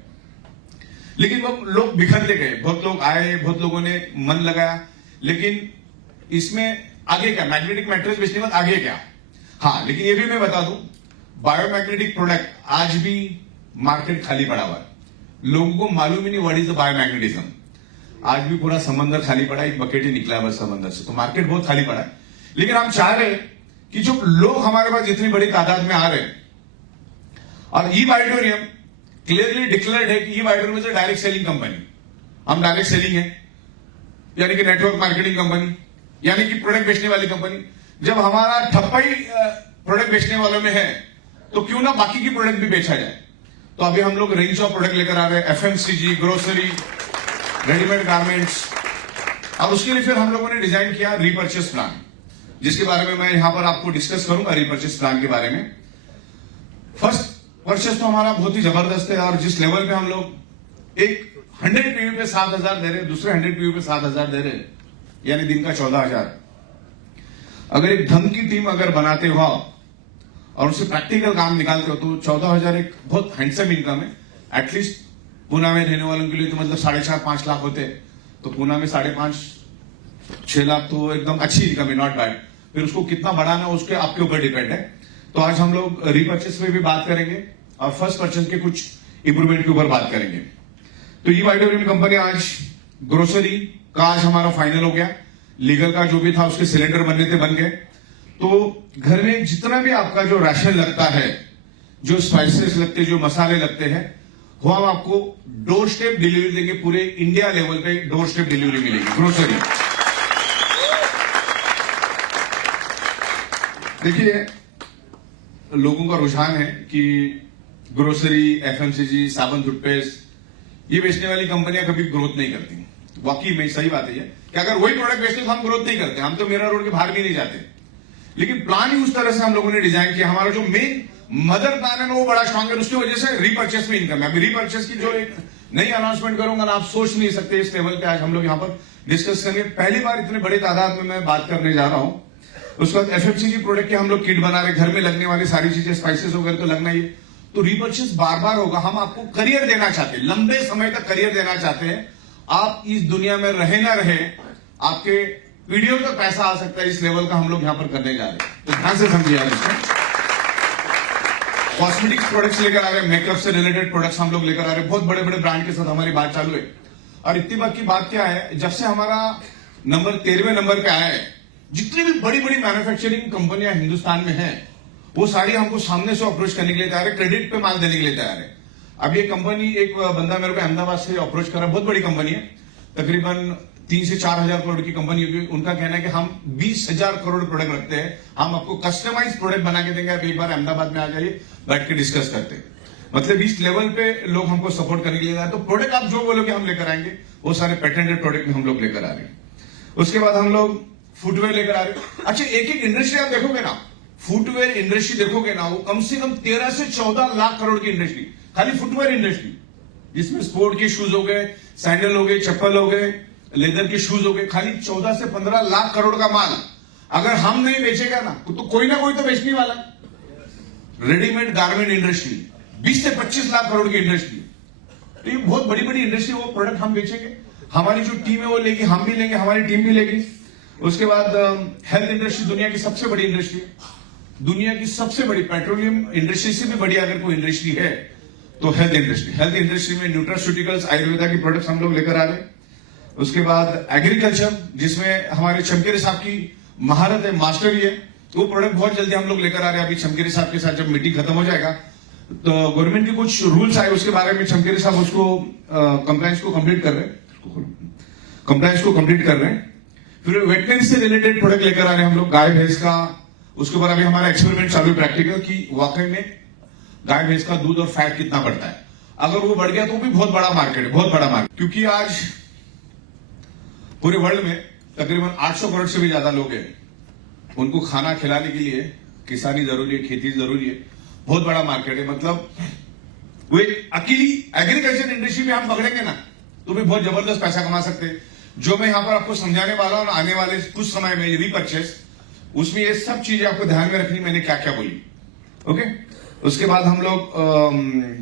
लेकिन वो लोग बिखरते गए, बहुत लोग आए, बहुत लोगों ने मन लगाया, लेकिन इसमें आगे क्या? मैग्नेटिक मैट्रेस बेचने में आगे क्या? हाँ, लेकिन ये भी मैं बता दूं, बायोमैग्नेटिक प्रोडक्ट आज भी मार्केट खाली पड़ा हुआ है। लोगों को मालूम ही नहीं व्हाट इज द बायोमैग्नेटिज्म। आज भी पूरा समंदर खाली पड़ा है, एक बकेट ही निकला है बस समंदर से। तो मार्केट बहुत खाली पड़ा है। लेकिन हम चाह रहे हैं कि जो लोग हमारे पास इतनी बड़ी तादाद में आ रहे हैं, और ई वाइटोरियम क्लियरली डिक्लेयर्ड है कि ई वाइटोरियम is a direct selling company. हम डायरेक्ट सेलिंग है, यानी कि नेटवर्क मार्केटिंग कंपनी, यानी कि प्रोडक्ट बेचने वाली कंपनी। जब हमारा ठप्पा ही प्रोडक्ट बेचने वालों में है, तो क्यों ना बाकी की प्रोडक्ट भी बेचा जाए। तो अभी हम लोग रेंज ऑफ प्रोडक्ट लेकर आ रहे हैं, एफएमसीजी, ग्रोसरी, रेडीमेड गारमेंट्स। अब उसके लिए फिर हम लोगों ने डिजाइन किया रीपर्चेस प्लान, जिसके बारे में मैं यहां पर आपको डिस्कस करूंगा। रीपर्चेस प्लान के बारे में फर्स्ट परचेस तो हमारा बहुत ही जबरदस्त है, और जिस लेवल पे हम लोग एक 100 पीवी पे 7,000 दे रहे, दूसरे 100 पीवी पे 7,000 दे रहे, यानी दिन का 14,000। अगर एक ढंग की टीम अगर बनाते हो और उससे प्रैक्टिकल काम निकालते हो, तो 14,000 एक बहुत हैंडसम इनकम है। एटलीस्ट पुणे में रहने वालों के लिए तो मतलब 4.5-5 लाख होते, तो पूना में 5.5-6 लाख तो एकदम अच्छी इनकम है, नॉट बैड। फिर उसको कितना बढ़ाना उसके आपके ऊपर डिपेंड है। तो आज हम लोग रीपर्चेस में भी बात करेंगे और फर्स्ट परचेस के कुछ इंप्रूवमेंट के ऊपर बात करेंगे। तो ये वाइट ओरियन कंपनी आज ग्रोसरी का आज हमारा फाइनल हो गया, लीगल का जो भी था उसके सिलेंडर बनने थे बन गए। तो घर में जितना भी आपका जो राशन लगता है, जो स्पाइसेस लगते हैं, जो मसाले लगते हैं, वो हम आपको डोर स्टेप डिलीवरी देंगे। पूरे इंडिया लेवल पे डोर स्टेप डिलीवरी मिलेगी ग्रोसरी। देखिए, लोगों का रुझान है कि ग्रोसरी, एफएमसीजी, साबुन, टूथपेस्ट ये बेचने वाली कंपनियां कभी ग्रोथ नहीं करती। वाकई में सही बात है कि अगर वही प्रोडक्ट बेचते तो हम ग्रोथ नहीं करते, हम तो मेरा रोड के बाहर भी नहीं जाते। लेकिन प्लान ही उस तरह से हम लोगों ने डिजाइन किया, हमारा जो मेन मदर प्लान है ना वो बड़ा स्ट्रांग है, उसकी वजह से रीपर्चेस में इनकम है। अभी रीपर्चेस की जो एक नई अनाउंसमेंट करूंगा ना, आप सोच नहीं सकते इस लेवल पे आज हम लोग यहां पर डिस्कस करेंगे। पहली बार इतने बड़े तादाद में मैं बात करने जा रहा हूं। उसके बाद एफएमसीजी प्रोडक्ट के हम लोग किट बना रहे, घर में लगने वाली सारी चीजें, स्पाइसेस वगैरह तो लगना ही है। तो रीपर्चेस बार बार होगा। हम आपको करियर देना चाहते हैं, लंबे समय तक करियर देना चाहते हैं। आप इस दुनिया में रहे ना रहे, आपके पीढ़ियों तक पैसा आ सकता है, इस लेवल का हम लोग यहां पर करने जा रहे हैं। तो ध्यान से समझिए यार इसको। कॉस्मेटिक्स प्रोडक्ट्स लेकर आ रहे हैं, मेकअप से रिलेटेड प्रोडक्ट्स हम लोग लेकर आ रहे हैं। बहुत बड़े बड़े ब्रांड के साथ हमारी बात चालू है। और इतनी बात की बात क्या है, जब से हमारा नंबर 13वें नंबर पे आया है, जितनी भी बड़ी बड़ी मैन्युफैक्चरिंग कंपनियां हिंदुस्तान में हैं, वो सारी हमको सामने से अप्रोच करने के लिए तैयार है, क्रेडिट पे माल देने के लिए तैयार है। अब ये कंपनी, एक बंदा मेरे को अहमदाबाद से अप्रोच करा, बहुत बड़ी कंपनी है, तकरीबन 3 से 4 हजार करोड़ की कंपनी होगी। उनका कहना है कि हम 20,000 करोड़ प्रोडक्ट रखते हैं, हम आपको कस्टमाइज प्रोडक्ट बना के देंगे, आप एक बार अहमदाबाद में आ जाइए, बैठ के डिस्कस करते हैं। मतलब इस लेवल पे लोग हमको सपोर्ट करने के लिए आए। तो प्रोडक्ट आप जो बोलोगे हम लेकर आएंगे, वो सारे पेटेंटेड प्रोडक्ट में हम लोग लेकर आ रहे हैं। उसके बाद हम लोग फुटवेयर लेकर आ रहे हैं। अच्छा, एक एक इंडस्ट्री आप देखोगे ना, फुटवेयर इंडस्ट्री देखोगे ना, वो कम से कम 13 से 14 लाख करोड़ की इंडस्ट्री, खाली फुटवेयर इंडस्ट्री, जिसमें स्पोर्ट के शूज हो गए, सैंडल हो गए, चप्पल हो गए, लेदर के शूज हो गए, खाली 14 से 15 लाख करोड़ का माल अगर हम नहीं बेचेगा ना, तो कोई ना कोई तो बेचने वाला। रेडीमेड गारमेंट इंडस्ट्री 20 से 25 लाख करोड़ की इंडस्ट्री, तो ये बहुत बड़ी बड़ी इंडस्ट्री। वो प्रोडक्ट हम बेचेंगे, हमारी जो टीम है वो लेगी, हम भी लेंगे, हमारी टीम भी लेगी। उसके बाद हेल्थ इंडस्ट्री दुनिया की सबसे बड़ी इंडस्ट्री है, दुनिया की सबसे बड़ी, पेट्रोलियम इंडस्ट्री से भी बड़ी अगर कोई इंडस्ट्री है तो हेल्थ इंडस्ट्री। हेल्थ इंडस्ट्री में न्यूट्रास्यूटिकल्स, आयुर्वेदा की प्रोडक्ट्स हम लोग लेकर आ रहे हैं। उसके बाद एग्रीकल्चर, जिसमें हमारे चमकेरे साहब की महारत है, मास्टरी है, वो प्रोडक्ट बहुत जल्दी हम लोग लेकर आ रहे हैं। अभी चमकेरे साहब के साथ जब मीटिंग खत्म हो जाएगा तो गवर्नमेंट के कुछ रूल्स आए, उसके बारे में चमकेरे साहब उसको कंप्लायंस को कंप्लीट कर रहे हैं। फिर वेटनरी से रिलेटेड प्रोडक्ट लेकर आ रहे हैं हम लोग, गाय भैंस का। उसके ऊपर अभी हमारा एक्सपेरिमेंट चालू है प्रैक्टिकल, की वाकई में गाय भैंस का दूध और फैट कितना बढ़ता है। अगर वो बढ़ गया तो भी बहुत बड़ा मार्केट है, बहुत बड़ा मार्केट। क्योंकि आज पूरे वर्ल्ड में तकरीबन 800 करोड़ से भी ज्यादा लोग हैं, उनको खाना खिलाने के लिए किसानी जरूरी है, खेती जरूरी है, बहुत बड़ा मार्केट है। मतलब वो एक अकेली एग्रीकल्चर इंडस्ट्री में हम पकड़ेंगे ना तो भी बहुत जबरदस्त पैसा कमा सकते हैं। जो मैं यहां पर आपको समझाने वाला हूं आने वाले कुछ समय में रीपर्चेस, उसमें ये सब चीजें आपको ध्यान में रखनी, मैंने क्या क्या बोली। ओके, उसके बाद हम लोग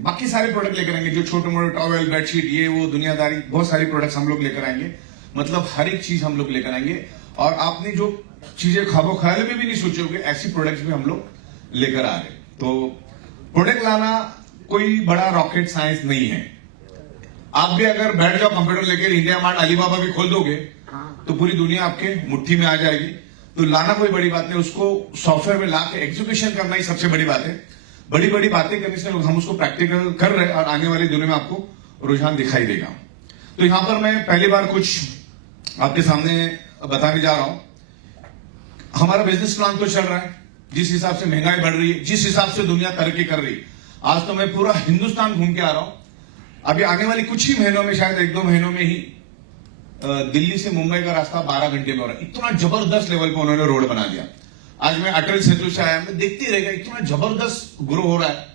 बाकी सारे प्रोडक्ट लेकर आएंगे, जो छोटे मोटे टॉवेल, बेडशीट, ये वो दुनियादारी, बहुत सारी प्रोडक्ट्स हम लोग लेकर आएंगे। मतलब हर एक चीज हम लोग लेकर आएंगे, और आपने जो चीजें ख्वाबो ख्याल में भी नहीं सोचोगे, ऐसी प्रोडक्ट्स भी हम लोग लेकर आ रहे हैं। तो प्रोडक्ट लाना कोई बड़ा रॉकेट साइंस नहीं है। आप भी अगर बैठ जाओ कंप्यूटर लेकर, इंडिया मार्ट, अलीबाबा भी खोल दोगे तो पूरी दुनिया आपके मुट्ठी में आ जाएगी। तो लाना कोई बड़ी बात नहीं, उसको सॉफ्टवेयर में ला के एग्जीक्यूशन करना ही सबसे बड़ी बात है। बड़ी बड़ी बातें करने से हम उसको प्रैक्टिकल कर रहे हैं, और आने वाले दिनों में आपको रुझान दिखाई देगा। तो यहां पर मैं पहली बार कुछ आपके सामने बताने जा रहा हूं। हमारा बिजनेस प्लान तो चल रहा है, जिस हिसाब से महंगाई बढ़ रही है, जिस हिसाब से दुनिया तरक्की कर रही है। आज तो मैं पूरा हिंदुस्तान घूम के आ रहा हूं। अभी आने वाले कुछ ही महीनों में, शायद 1-2 महीनों में ही दिल्ली से मुंबई का रास्ता 12 घंटे में हो रहा है। इतना जबरदस्त लेवल पे उन्होंने रोड बना दिया। आज मैं अटल सेतु से आया, मैं देखते रहेगा, इतना जबरदस्त ग्रो हो रहा है,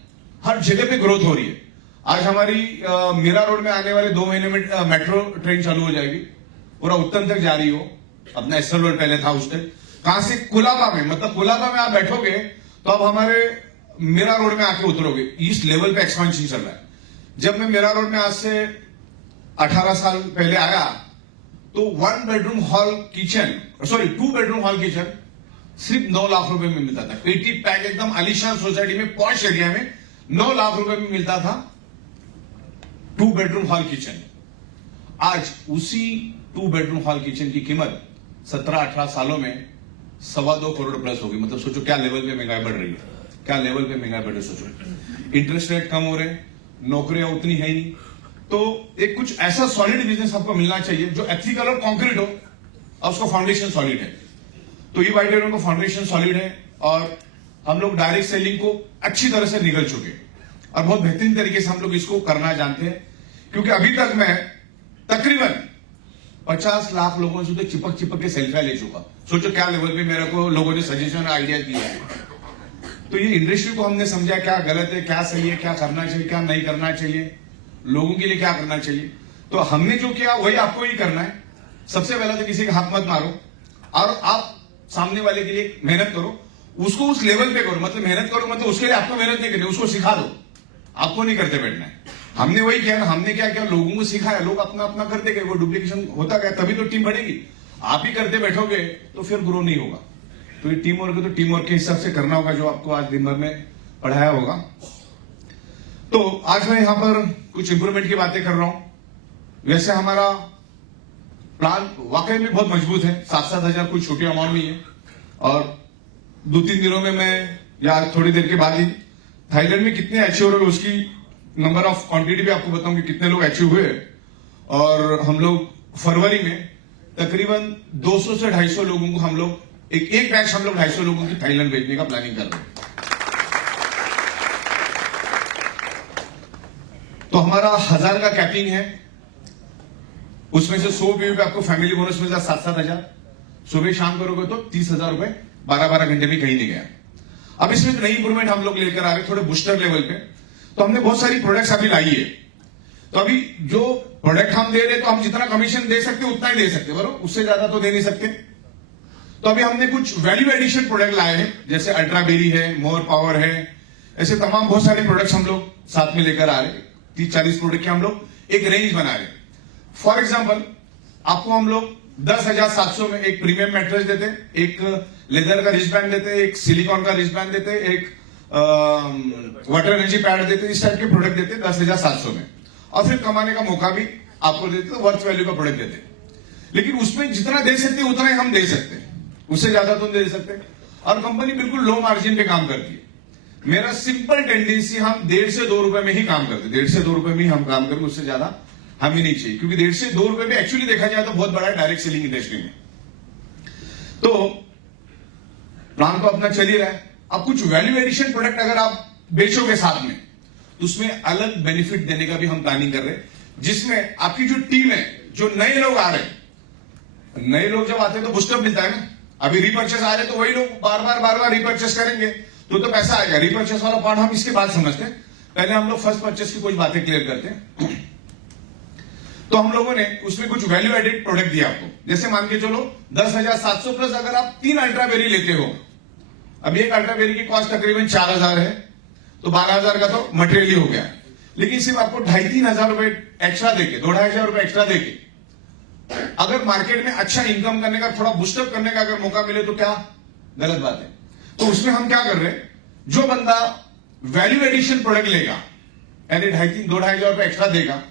हर जगह पे ग्रोथ हो रही है। आज हमारी मीरा रोड में आने वाले 2 महीने में मेट्रो ट्रेन चालू हो जाएगी, पूरा उत्तर तक जा रही हो। अपना एसएल रोड पहले था, उस तक कहां से, कुलाबा में, मतलब कुलाबा में आप बैठोगे तो अब हमारे मीरा रोड में आके उतरोगे। इस लेवल पे एक्सपेंशन चल रहा है। जब मैं मीरा रोड में आज से 18 साल पहले आया तो 1 bedroom hall kitchen, sorry 2 bedroom hall kitchen सिर्फ 9 लाख रुपए में मिलता था। 80 पैक एकदम आलीशान सोसाइटी में, पॉश एरिया में 9 लाख रुपए में मिलता था 2 बेडरूम हॉल किचन। आज उसी 2 बेडरूम हॉल किचन की कीमत 17-18 सालों में 2.25 करोड़ प्लस होगी। मतलब सोचो क्या लेवल पे महंगाई बढ़ रही है, क्या लेवल पे महंगाई बढ़ रही है। सोचो इंटरेस्ट रेट कम हो रहे, नौकरियां उतनी है नहीं, तो एक कुछ ऐसा सॉलिड बिजनेस आपको मिलना चाहिए जो एथिकल और कॉन्क्रीट हो और उसका फाउंडेशन सॉलिड है। तो ये वाइट एरोन का फाउंडेशन सॉलिड है और हम लोग डायरेक्ट सेलिंग को अच्छी तरह से निकल चुके और बहुत बेहतरीन तरीके से हम लोग इसको करना जानते हैं। क्योंकि अभी तक मैं तकरीबन 50 लाख लोगों से तो चिपक के सेल्फियां ले चुका। सोचो क्या लेवल पे मेरे को लोगों ने सजेशन और आइडिया दिया है। तो ये इंडस्ट्री को हमने समझा क्या गलत है, क्या सही है, क्या करना चाहिए, क्या नहीं करना चाहिए, लोगों के लिए क्या करना चाहिए। तो हमने जो किया वही आपको ही करना है। सबसे पहले तो किसी का हाथ मत मारो और आप सामने वाले के लिए मेहनत करो, उसको उस लेवल पे करो। मतलब मेहनत करो मतलब उसके लिए आपको मेहनत नहीं करनी, उसको सिखा दो, आपको नहीं करते बैठना है। हमने वही किया ना, हमने क्या किया, लोगों को सिखाया, लोग अपना अपना करते गए, वो डुप्लीकेशन होता गया, तभी तो टीम बढ़ेगी। आप ही करते बैठोगे तो फिर ग्रो नहीं होगा। तो ये टीम वर्क है, तो टीम वर्क के हिसाब से करना होगा जो आपको आज दिन भर में पढ़ाया होगा। तो आज मैं यहां पर कुछ इंप्रूवमेंट की बातें कर रहा हूं। वैसे हमारा प्लान वाकई में बहुत मजबूत है, 7-7 हजार कोई छोटी अमाउंट नहीं है। और 2-3 दिनों में मैं या थोड़ी देर के बाद ही थाईलैंड में कितने अचीव हुए उसकी नंबर ऑफ क्वांटिटी भी आपको बताऊंगी, कितने लोग अचीव हुए। और हम लोग फरवरी में तकरीबन 200 से 250 लोगों को हम लोग एक बैच हम लोग 250 लोगों की थाईलैंड भेजने का प्लानिंग कर रहे हैं। तो हमारा 1000 का कैपिंग है, उसमें से 100 पे आपको फैमिली बोनस मिलता है 7-7 हजार। सुबह शाम करोगे तो 30,000 रुपए 12-12 घंटे में कहीं नहीं गया। अब इसमें नई इंप्रूवमेंट हम लोग लेकर आ रहे थोड़े बूस्टर लेवल पे। तो हमने बहुत सारी प्रोडक्ट्स अभी लाई है। तो अभी जो प्रोडक्ट हम दे रहे तो हम जितना कमीशन दे सकते उतना ही दे सकते, बरोबर, उससे ज्यादा तो दे नहीं सकते। तो अभी हमने कुछ वैल्यू एडिशन प्रोडक्ट लाए हैं, जैसे अल्ट्रा बेरी है, मोर पावर है, ऐसे तमाम बहुत सारे प्रोडक्ट्स हम लोग साथ में लेकर आ रहे हैं। 30-40 प्रोडक्ट के हम लोग एक रेंज बना रहे हैं। फॉर एग्जाम्पल आपको हम लोग 10,700 में एक प्रीमियम मैट्रेस देते, एक लेदर का रिस्ट बैंड देते, एक सिलिकॉन का रिस्ट बैंड देते, एक वाटर एनर्जी पैड देते, इस टाइप के प्रोडक्ट देते 10,700 में। और फिर कमाने का मौका भी आपको देते, तो वर्थ वैल्यू का प्रोडक्ट देते। लेकिन उसमें जितना दे सकते उतना ही हम दे सकते, उससे ज्यादा तो दे सकते। और कंपनी बिल्कुल लो मार्जिन पे काम करती है। मेरा सिंपल टेंडेंसी, हम 1.5 से 2 रुपए में ही काम करते, 1.5 से 2 रुपए में ही हम काम करेंगे, उससे ज्यादा हमें नहीं चाहिए। क्योंकि 1.5 से 2 रुपए में एक्चुअली देखा जाए तो बहुत बड़ा है डायरेक्ट सेलिंग इंडस्ट्री में। तो प्लान तो अपना चल ही रहा है। अब कुछ वैल्यू एडिशन प्रोडक्ट अगर आप बेचोगे साथ में, तो उसमें अलग बेनिफिट देने का भी हम प्लानिंग कर रहे हैं, जिसमें आपकी जो टीम है, जो नए लोग आ रहे हैं, नए लोग जब आते हैं तो बूस्टअप मिलता है ना। अभी रिपर्चेस आ रहे तो वही लोग बार बार रिपर्चेस करेंगे तो पैसा आएगा। रिपर्चेस वाला पार्ट हम इसके बाद समझते हैं, पहले हम लोग फर्स्ट परचेस की कुछ बातें क्लियर करते हैं। तो हम लोगों ने उसमें कुछ वैल्यू एडेड प्रोडक्ट दिया आपको। जैसे मान के चलो 10,700 प्लस अगर आप 3 अल्ट्राबेरी लेते हो, अब एक अल्ट्राबेरी की कॉस्ट तकरीबन 4,000 है, तो 12,000 का तो मटेरियल ही हो गया। लेकिन सिर्फ आपको 2,500-3 हजार रुपए एक्स्ट्रा देके, 2,500 हजार रुपए एक्स्ट्रा देके अगर मार्केट में अच्छा इनकम करने का, थोड़ा बूस्टअप करने का अगर मौका मिले तो क्या गलत बात है। तो उसमें हम क्या कर रहे हैं, जो बंदा वैल्यू एडिशन प्रोडक्ट लेगा यानी 2,500-2,500 हजार रुपए एक्स्ट्रा देगा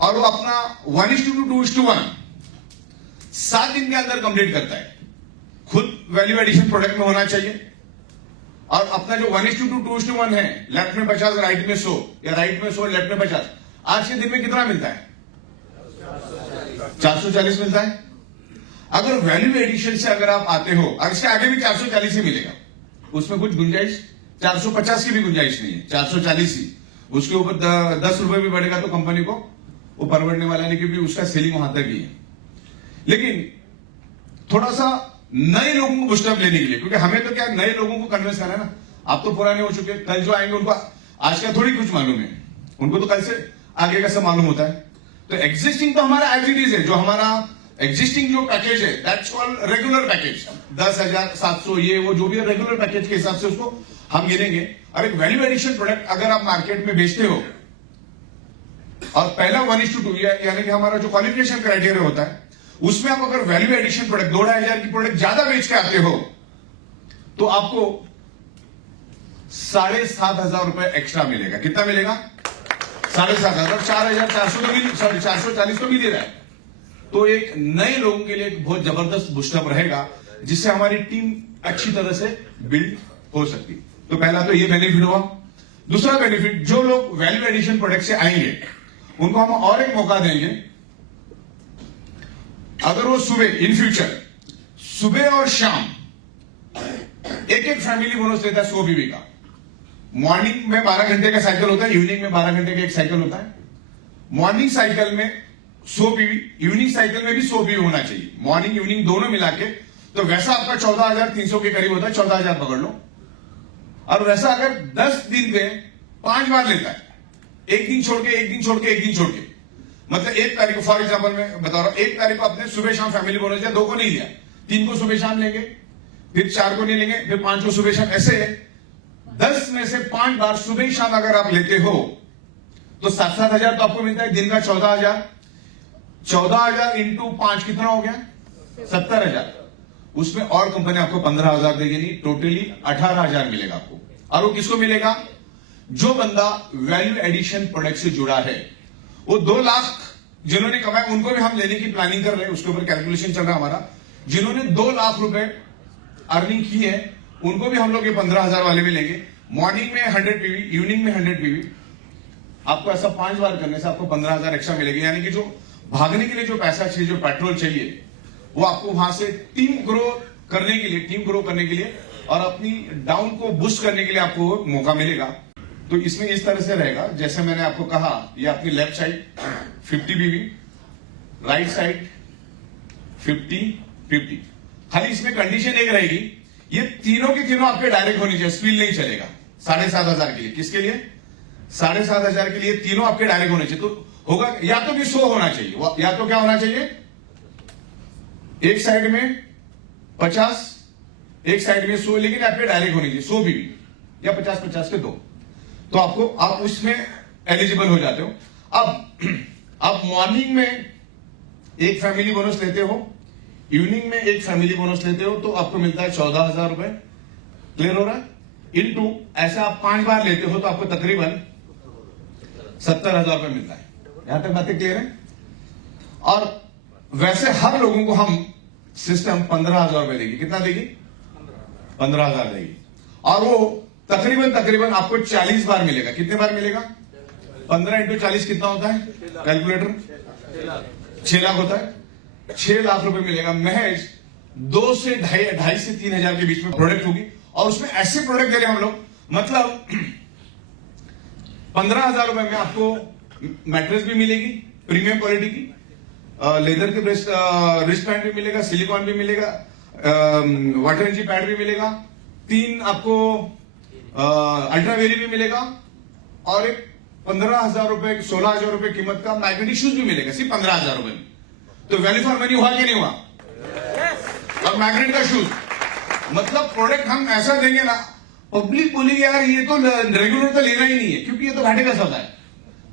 और वो अपना 1:2 2:1 7 दिन के अंदर कंप्लीट करता है, खुद वैल्यू एडिशन प्रोडक्ट में होना चाहिए। और अपना जो 1:2 2:1 है, लेफ्ट में 50 राइट में 100 या राइट में 100 लेफ्ट में 50, आज के दिन में कितना मिलता है? 440 मिलता है। अगर वैल्यू एडिशन से अगर आप आते हो, और इसके आगे भी 440 ही मिलेगा, उसमें कुछ गुंजाइश 450 की भी गुंजाइश नहीं है, 440 ही। उसके ऊपर 10 रुपए भी बढ़ेगा तो कंपनी को वो परवड़ने वाला नहीं, क्योंकि उसका सेलिंग वहां तक ही है। लेकिन थोड़ा सा नए लोगों को बूस्टअप लेने के लिए, क्योंकि हमें तो क्या नए लोगों को कन्विंस करना है ना। आप तो पुराने हो चुके, कल जो आएंगे उनको आज का थोड़ी कुछ मालूम है, उनको तो कल से आगे का सब मालूम होता है। तो एग्जिस्टिंग तो हमारा एज इट इज है, जो हमारा एग्जिस्टिंग जो पैकेज है दैट्स कॉल्ड रेगुलर पैकेज। 10,700 ये वो जो भी है रेगुलर पैकेज के हिसाब से उसको हम गिनेंगे। और एक वैल्यू एडिशन प्रोडक्ट अगर आप मार्केट में बेचते हो और पहला 1:2 यानी कि हमारा जो क्वालिफिकेशन क्राइटेरिया होता है उसमें आप अगर वैल्यू एडिशन प्रोडक्ट 2,500 की प्रोडक्ट ज्यादा बेच के आते हो तो आपको 7,500 रुपए एक्स्ट्रा मिलेगा। कितना मिलेगा? 7,500। 4,440 तो मिल रहा है। तो एक नए लोगों के लिए एक बहुत जबरदस्त बूस्टअप रहेगा जिससे हमारी टीम अच्छी तरह से बिल्ड हो सकती। तो पहला तो ये बेनिफिट हुआ। दूसरा बेनिफिट, जो लोग वैल्यू एडिशन प्रोडक्ट से आएंगे उनको हम और एक मौका देंगे। अगर वो सुबह इन फ्यूचर सुबह और शाम एक एक फैमिली बोनस लेता है 100 बीबी का। मॉर्निंग में 12 घंटे का साइकिल होता है, इवनिंग में 12 घंटे का एक साइकिल होता है। मॉर्निंग साइकिल में 100 बीबी, इवनिंग साइकिल में भी 100 बीबी होना चाहिए। मॉर्निंग इवनिंग दोनों मिला के तो वैसा आपका 14,300 के करीब होता है। 14,000 पकड़ लो। और वैसा अगर 10 दिन में 5 बार लेता है, एक दिन छोड़ के एक दिन छोड़ के एक दिन छोड़ के, मतलब 1 तारीख को, फॉर एग्जाम्पल मैं बता रहा हूं, 1 तारीख को आपने सुबह शाम फैमिली बोनस दिया, 2 को नहीं दिया, 3 को सुबह शाम लेंगे, फिर 4 को नहीं लेंगे, फिर 5 को सुबह शाम, ऐसे 10 में से 5 बार सुबह शाम अगर आप लेते हो तो 7,000 तो आपको मिलता है। दिन का 14,000, 14,000 इंटू 5 कितना हो गया? 70,000। उसमें और कंपनी आपको 15,000 देगी, नहीं, टोटली 18,000 मिलेगा आपको। और वो किसको मिलेगा? जो बंदा वैल्यू एडिशन प्रोडक्ट से जुड़ा है। वो 2 लाख जिन्होंने कमाया उनको भी हम लेने की प्लानिंग कर रहे हैं, उसके ऊपर कैलकुलेशन चल रहा है हमारा। जिन्होंने 2 लाख रुपए अर्निंग की है उनको भी हम लोग ये 15,000 वाले में लेंगे। मॉर्निंग में 100 पीवी, इवनिंग में 100 पीवी। आपको ऐसा 5 बार करने से आपको 15,000 एक्स्ट्रा मिलेगी। यानी कि जो भागने के लिए जो पैसा चाहिए, जो पेट्रोल चाहिए, वो आपको वहां से टीम ग्रो करने के लिए और अपनी डाउन को बूस्ट करने के लिए आपको मौका मिलेगा। तो इसमें इस तरह से रहेगा, जैसे मैंने आपको कहा, ये अपनी लेफ्ट साइड 50 बीबी, राइट साइड 50-50। खाली इसमें कंडीशन एक रहेगी, ये तीनों की तीनों आपके डायरेक्ट होनी चाहिए, स्पिल नहीं चलेगा। 7,500 के लिए, किसके लिए? 7,500 के लिए तीनों आपके डायरेक्ट होने चाहिए। तो होगा या तो भी 100 होना चाहिए, या तो क्या होना चाहिए? एक साइड में 50, एक साइड में 100, लेकिन आपके डायरेक्ट होनी चाहिए 100 बीबी या 50-50 के 2। तो आपको आप उसमें एलिजिबल हो जाते हो। अब आप मॉर्निंग में एक फैमिली बोनस लेते हो, इवनिंग में एक फैमिली बोनस लेते हो, तो आपको मिलता है 14,000 रुपए। क्लियर हो रहा है? इनटू ऐसा आप 5 बार लेते हो तो आपको तकरीबन 70,000 रुपए मिलता है। यहां तक बातें क्लियर है? और वैसे हर लोगों को हम सिस्टम 15,000 रुपए देगी। कितना देगी? 15,000 देगी। और वो तकरीबन आपको 40 बार मिलेगा। कितने बार मिलेगा? 15 इंटू 40 कितना होता है? कैलकुलेटर 6 लाख होता है। 6 लाख रुपए मिलेगा। महज 2 से 2.5 से 3,000 के बीच में प्रोडक्ट होगी। और उसमें ऐसे प्रोडक्ट दे रहे हैं हम लोग, मतलब 15,000 रुपए में आपको मैट्रेस भी मिलेगी प्रीमियम क्वालिटी की, लेदर के रिस्ट बैंड भी मिलेगा, सिलिकॉन भी मिलेगा, वाटर एनर्जी पैड भी मिलेगा, 3 आपको अल्ट्रावेरी भी मिलेगा, और एक 15,000 रुपए 16,000 रुपए कीमत का मैग्नेटिक शूज भी मिलेगा, सिर्फ 15,000 रुपए में। तो वैल्यू फॉर मनी हुआ कि नहीं हुआ? और मैग्नेट का शूज, मतलब प्रोडक्ट हम ऐसा देंगे ना, पब्लिक बोलेगी यार ये तो रेगुलर तो लेना ही नहीं है, क्योंकि ये तो घाटे का सौदा है।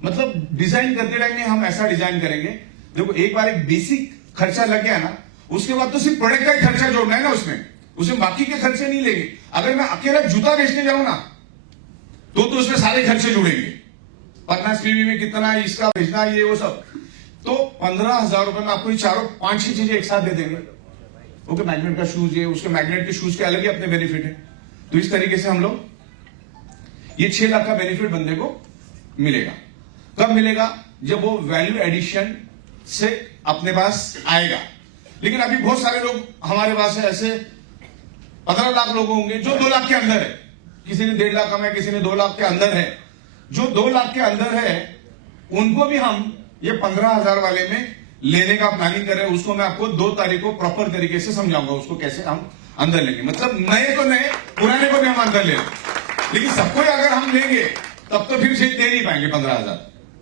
मतलब डिजाइन करते टाइम में हम ऐसा डिजाइन करेंगे, देखो एक बार एक बेसिक खर्चा लग गया ना, उसके बाद तो सिर्फ प्रोडक्ट का ही खर्चा जोड़ना है ना, उसमें बाकी के खर्चे नहीं लेंगे। अगर मैं अकेला जूता बेचने जाऊं ना तो उसमें सारे खर्चे जुड़ेंगे, 50 पीवी में कितना है, इसका भेजना, ये वो सब। तो 15,000 रुपए में आपको ये 4-5 चीजें एक साथ दे देंगे। ओके, मैग्नेट का शूज है, उसके मैग्नेट के शूज के अलग ही अपने बेनिफिट है। तो इस तरीके से हम लोग ये 6 लाख का बेनिफिट बंदे को मिलेगा। कब मिलेगा? जब वो वैल्यू एडिशन से अपने पास आएगा। लेकिन अभी बहुत सारे लोग हमारे पास है, ऐसे 15 लाख लोग होंगे जो 2 लाख के अंदर है। किसी ने 1.5 लाख कमाया, किसी ने 2 लाख के अंदर है। जो 2 लाख के अंदर है उनको भी हम ये 15,000 वाले में लेने का प्लानिंग कर रहे हैं। उसको मैं आपको 2 तारीख को प्रॉपर तरीके से समझाऊंगा, उसको कैसे हम अंदर लेंगे। मतलब नए तो नए, पुराने को भी हम अंदर ले लें। लेकिन सबको अगर हम लेंगे तब तो फिर से दे नहीं पाएंगे 15,000,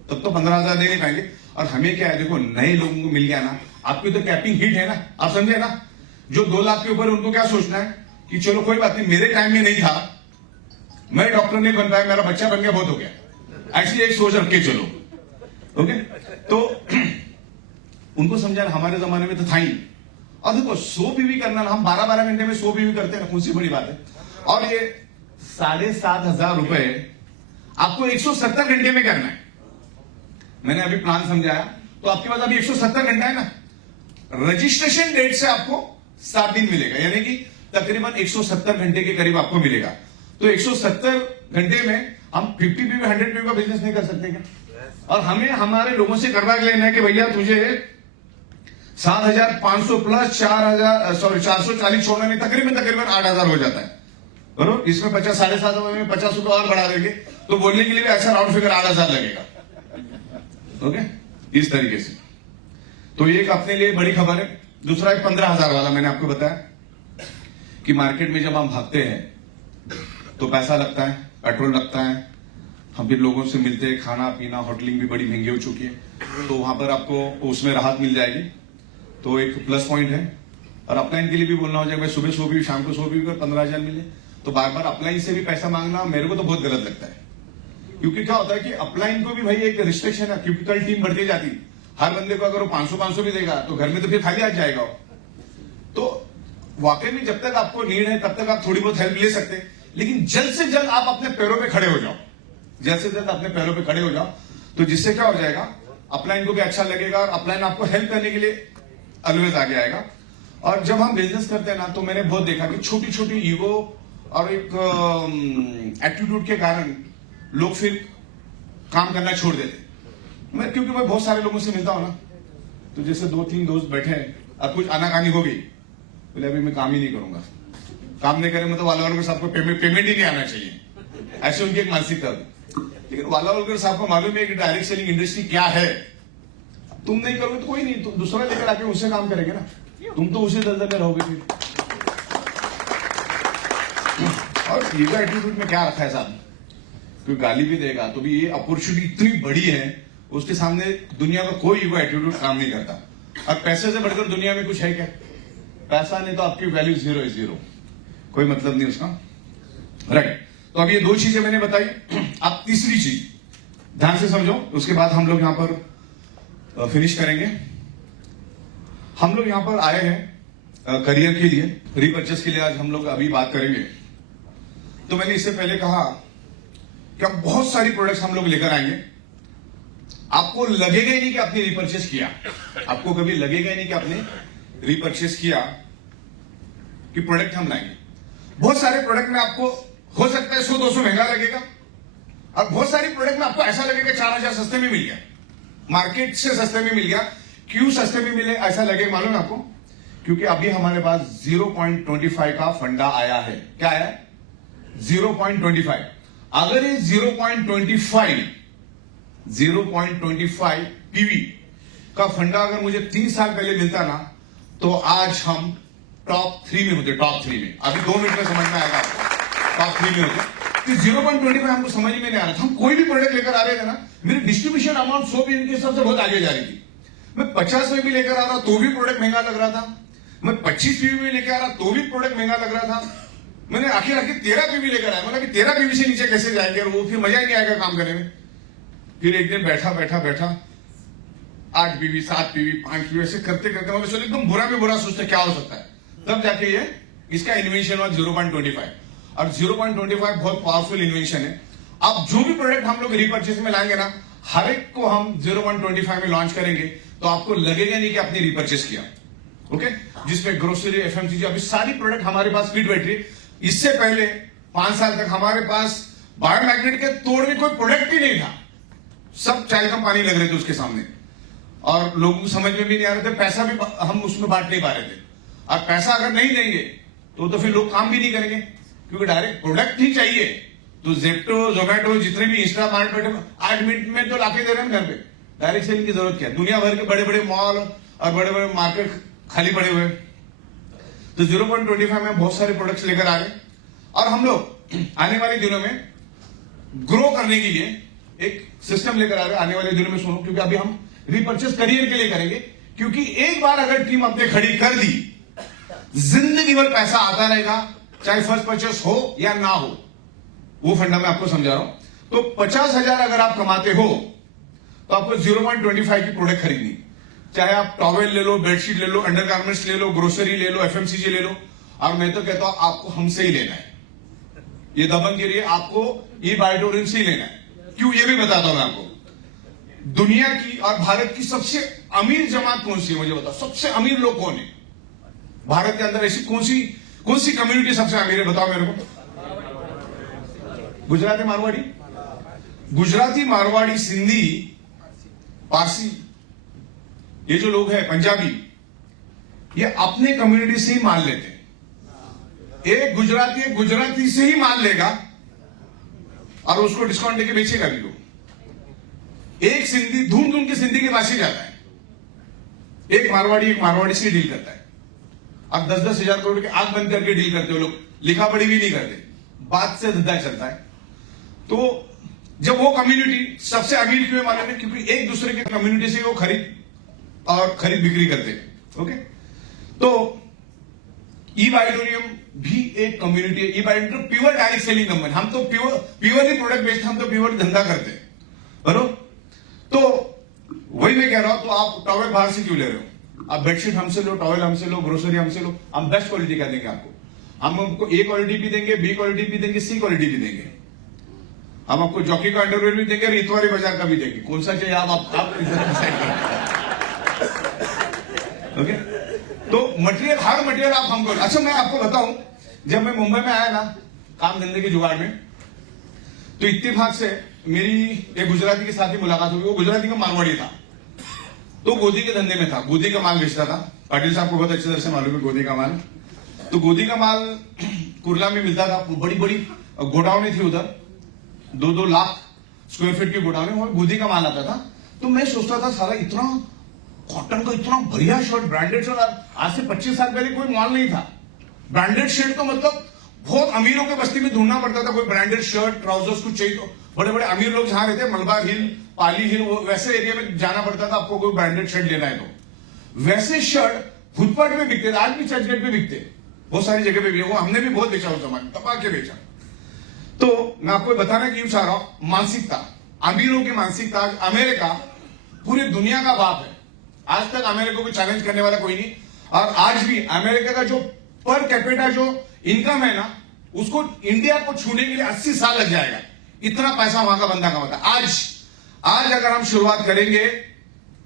तब तो 15,000 दे नहीं पाएंगे। और हमें क्या है, देखो नए लोगों को मिल गया ना, आपकी तो कैपिंग हिट है ना, आप समझे ना। जो 2 लाख के ऊपर उनको क्या सोचना है कि चलो कोई बात नहीं, मेरे टाइम में नहीं था, मैं डॉक्टर नहीं बन पाया, मेरा बच्चा बन गया, बहुत हो गया, ऐसी एक सोच रख के चलो। ओके, तो उनको समझाना हमारे जमाने में तो था ही। और देखो 100 पीवी करना ना, हम 12-12 घंटे में 100 पीवी करते हैं ना, कौन सी बड़ी बात है। और ये 7,500 रुपए आपको 170 घंटे में करना है। मैंने अभी प्लान समझाया, तो आपके पास अभी 170 घंटा है ना। रजिस्ट्रेशन डेट से आपको 7 दिन मिलेगा, यानी कि तकरीबन 170 घंटे के करीब आपको मिलेगा। तो 170 घंटे में हम 50 पीवी 100 पीवी का बिजनेस नहीं कर सकते क्या? और हमें हमारे लोगों से करवा के लेना है कि भैया तुझे 7,500 प्लस 440 छोड़ना नहीं, तकरीबन 8,000 हो जाता है, बरोबर। इसमें 50 7,500 में 50 रुपए और बढ़ा देंगे, तो बोलने के लिए भी अच्छा राउंड फिगर 8,000 लगेगा। ओके, इस तरीके से। तो एक अपने लिए बड़ी खबर है। दूसरा एक 15,000 वाला, मैंने आपको बताया कि मार्केट में जब हम भागते हैं तो पैसा लगता है, पेट्रोल लगता है, हम फिर लोगों से मिलते हैं, खाना पीना होटलिंग भी बड़ी महंगी हो चुकी है, तो वहां पर आपको उसमें राहत मिल जाएगी, तो एक प्लस पॉइंट है। और अपलाइन के लिए भी बोलना हो जाएगा, भाई सुबह 100 भी शाम को 100 भी कर 15,000 मिले, तो बार बार अपलाइन से भी पैसा मांगना मेरे को तो बहुत गलत लगता है। क्योंकि क्या होता है कि अपलाइन को भी भाई एक रिस्ट्रिक्शन है, क्योंकि कल टीम बढ़ती जाती, हर बंदे को अगर वो 500 भी देगा तो घर में तो फिर खाली आ जाएगा। तो वाकई में जब तक आपको नीड है तब तक आप थोड़ी बहुत हेल्प ले सकते हैं, लेकिन जल्द से जल्द आप अपने पैरों पे खड़े हो जाओ, जल्द से जल्द अपने पैरों पे खड़े हो जाओ। तो जिससे क्या हो जाएगा, अपलाइन को भी अच्छा लगेगा और अपलाइन आपको हेल्प करने के लिए ऑलवेज आगे आएगा। और जब हम बिजनेस करते हैं ना, तो मैंने बहुत देखा कि छोटी छोटी ईगो और एक एटीट्यूड के कारण लोग फिर काम करना छोड़ देते। मैं क्योंकि मैं बहुत सारे लोगों से मिलता हूं ना, तो जैसे 2-3 दोस्त बैठे हैं और कुछ आनाकानी हो गई, बोले अभी मैं काम ही नहीं करूंगा, काम नहीं करें मतलब वाला वालों साहब को पेमेंट ही नहीं आना चाहिए, ऐसे उनकी एक मानसिकता थी। लेकिन वाला वालकर साहब को मालूम है कि डायरेक्ट सेलिंग इंडस्ट्री क्या है। तुम नहीं करोगे तो कोई नहीं, तुम दूसरा लेकर आके उससे काम करेंगे ना, तुम तो उसी दलदल में रहोगे फिर। और ईगो एटीट्यूड में क्या रखा है साहब, कोई गाली भी देगा तो भी ये अपॉर्चुनिटी इतनी बड़ी है, उसके सामने दुनिया का कोई ईगो एटीट्यूड काम नहीं करता। और पैसे से बढ़कर दुनिया में कुछ है क्या? पैसा नहीं तो आपकी वैल्यू 0 है, 0, कोई मतलब नहीं उसका, राइट। तो अब ये 2 चीजें मैंने बताई। अब तीसरी चीज ध्यान से समझो, उसके बाद हम लोग यहां पर फिनिश करेंगे। हम लोग यहां पर आए हैं करियर के लिए, रीपर्चेस के लिए आज हम लोग अभी बात करेंगे। तो मैंने इससे पहले कहा कि अब बहुत सारी प्रोडक्ट्स हम लोग लेकर आएंगे, आपको लगेगा ही नहीं कि आपने रीपर्चेस किया, आपको कभी लगेगा ही नहीं कि आपने रीपर्चेस किया, कि प्रोडक्ट हम लाएंगे। बहुत सारे प्रोडक्ट में आपको हो सकता है 100-200 महंगा लगेगा, और बहुत सारी प्रोडक्ट में आपको ऐसा लगेगा 4,000 सस्ते में मिल गया, मार्केट से सस्ते में मिल गया। क्यों सस्ते में मिले ऐसा लगे मालूम है आपको? क्योंकि अभी हमारे पास 0.25 का फंडा आया है। क्या आया है? 0.25। अगर ये 0.25 पीवी का फंडा अगर मुझे 3 साल पहले मिलता ना, तो आज हम टॉप 3 में होते, टॉप 3 में। अभी 2 मिनट में समझ में आएगा आपको, टॉप 3 में होते। तो 0.25 हमको समझ में नहीं आ रहा था। हम कोई भी प्रोडक्ट लेकर आ रहे थे ना, मेरी डिस्ट्रीब्यूशन अमाउंट 100 भी इनके सबसे बहुत आगे जा रही थी। मैं 50 में भी लेकर आ रहा तो भी प्रोडक्ट महंगा लग रहा था, मैं 25 पीवी में लेकर आ रहा तो भी प्रोडक्ट महंगा लग रहा था। मैंने आखिर 13 पीवी लेकर आया, मतलब 13 पीवी से नीचे कैसे जाएंगे, और वो फिर मजा ही नहीं आएगा काम करने में। फिर एक दिन बैठा 8 पीवी 7 पीवी 5 पीवी ऐसे करते करते मतलब चलो एकदम बुरा में बुरा सोचते क्या हो सकता है, तब जाके ये इसका इन्वेंशन हुआ 0.25। और 0.25 बहुत पावरफुल इन्वेंशन है। अब जो भी प्रोडक्ट हम लोग रीपर्चेस में लाएंगे ना, हर एक को हम 0.25 में लॉन्च करेंगे, तो आपको लगेगा नहीं कि आपने रीपर्चेस किया। ओके, जिसमें ग्रोसरी, एफएमसीजी, अभी सारी प्रोडक्ट हमारे पास फिट बैठ रही। इससे पहले 5 साल तक हमारे पास बायोमैग्नेट के तोड़ में कोई प्रोडक्ट ही नहीं था, सब चाय कम पानी लग रहे थे उसके सामने, और लोगों को समझ में भी नहीं आ रहे थे, पैसा भी हम उसमें बांट नहीं पा रहे थे। और पैसा अगर नहीं देंगे तो फिर लोग काम भी नहीं करेंगे, क्योंकि डायरेक्ट प्रोडक्ट ही चाहिए। तो जेप्टो, जोमेटो, जितने भी इंस्टामार्ट बैठे 8 मिनट में तो लाके दे रहे हैं घर पे। डायरेक्ट सेलिंग की जरूरत क्या है? दुनिया भर के बड़े बड़े मॉल और बड़े बड़े मार्केट खाली पड़े हुए। तो 0.25 में बहुत सारे प्रोडक्ट्स लेकर आ गए, और हम लोग आने वाले दिनों में ग्रो करने के लिए एक सिस्टम लेकर आ रहे हैं। आने वाले दिनों में सुनो, क्योंकि अभी हम रीपर्चेस करियर के लिए करेंगे, क्योंकि एक बार अगर टीम अपने खड़ी कर दी, जिंदगी भर पैसा आता रहेगा, चाहे फर्स्ट परचेस हो या ना हो। वो फंडा मैं आपको समझा रहा हूं। तो 50,000 अगर आप कमाते हो तो आपको 0.25 की प्रोडक्ट खरीदनी, चाहे आप टॉवेल ले लो, बेडशीट ले लो, अंडरगारमेंट्स ले लो, ग्रोसरी ले लो, एफएमसीजी ले लो, और मैं तो कहता हूं आपको हमसे ही लेना है। ये दबंगगिरी आपको ई बायोटोरियम से ही लेना है। क्यों, ये भी बताता हूं मैं आपको। दुनिया की और भारत की सबसे अमीर जमात कौन सी है, मुझे बताओ। सबसे अमीर लोग कौन है भारत के अंदर? ऐसी कौन सी कम्युनिटी सबसे अमीर है, बताओ मेरे को। गुजराती मारवाड़ी, गुजराती मारवाड़ी, सिंधी, पारसी, ये जो लोग हैं, पंजाबी, ये अपने कम्युनिटी से ही माल लेते हैं। एक गुजराती से ही माल लेगा और उसको डिस्काउंट देके बेचेगा भी। लोग एक सिंधी धूम के सिंधी के पास ही जाता है, एक मारवाड़ी से डील करता है। अब 10-10 हजार करोड़ के आंख बंद करके डील करते हो लोग, लिखा पढ़ी भी नहीं करते, बात से धंधा चलता है। तो जब वो कम्युनिटी सबसे अमीर क्यों मालूम है? क्योंकि एक दूसरे के कम्युनिटी से वो खरीद बिक्री करते हैं। ओके, तो ई बायोटोरियम भी एक कम्युनिटी है। ई बायोटोरियम प्योर डायरेक्ट सेलिंग कंपनी, हम तो प्योरली प्रोडक्ट बेचते, हम तो प्योर धंधा करते हैं, बरोबर। तो वही मैं कह रहा हूं, तो आप टॉवेल बाहर से क्यों ले रहे हो? आप बेडशीट हमसे लो, टॉवेल हमसे लो, ग्रोसरी हमसे लो, हम बेस्ट क्वालिटी का देंगे आपको। हम आपको ए क्वालिटी भी देंगे, बी क्वालिटी भी देंगे, सी क्वालिटी भी देंगे। हम आपको जॉकी का अंडरवेयर भी देंगे, रितवारी बाजार का भी देंगे। कौन सा चाहिए आप डिसाइड करें। ओके, तो मटेरियल, हर मटेरियल आप हमको। अच्छा, मैं आपको बताऊं, जब मैं मुंबई में आया ना काम धंधे के जुगाड़ में, तो इत्तेफाक से मेरी एक गुजराती के साथ ही मुलाकात हुई। वो गुजराती का मारवाड़ी था, तो गोदी के धंधे में था, गोदी का माल बेचता था। पाटिल साहब को बहुत अच्छी तरह से मालूम है गोदी का माल। तो गोदी का माल कुर्ला में मिलता था, बड़ी बड़ी गोडाउने थी उधर, 2-2 लाख स्क्वायर फीट की गोडाउने, वहां गोदी का माल आता था। तो मैं सोचता था सारा इतना कॉटन का इतना बढ़िया शर्ट, ब्रांडेड शर्ट, आज से 25 साल पहले कोई मॉल नहीं था। ब्रांडेड शर्ट तो मतलब बहुत अमीरों के बस्ती में ढूंढना पड़ता था, कोई ब्रांडेड शर्ट ट्राउजर्स कुछ चाहिए तो बड़े बड़े अमीर लोग जहां रहते, मलबार हिल, पाली हिल, वैसे एरिया में जाना पड़ता था आपको कोई ब्रांडेड शर्ट लेना है तो। वैसे शर्ट फुटपाथ में बिकते थे, आज भी चर्चगेट पे बिकते, बहुत सारी जगह पे भी, वो हमने भी बहुत बेचा, उस जमाने तपा के बेचा। तो मैं आपको बताना क्यों चाह रहा हूं, मानसिकता, अमीरों की मानसिकता। अमेरिका पूरी दुनिया का बाप है, आज तक अमेरिका को चैलेंज करने वाला कोई नहीं। और आज भी अमेरिका का जो पर कैपिटा जो इनकम है ना, उसको इंडिया को छूने के लिए 80 साल लग जाएगा, इतना पैसा वहां का बंदा कमाता है। आज अगर हम शुरुआत करेंगे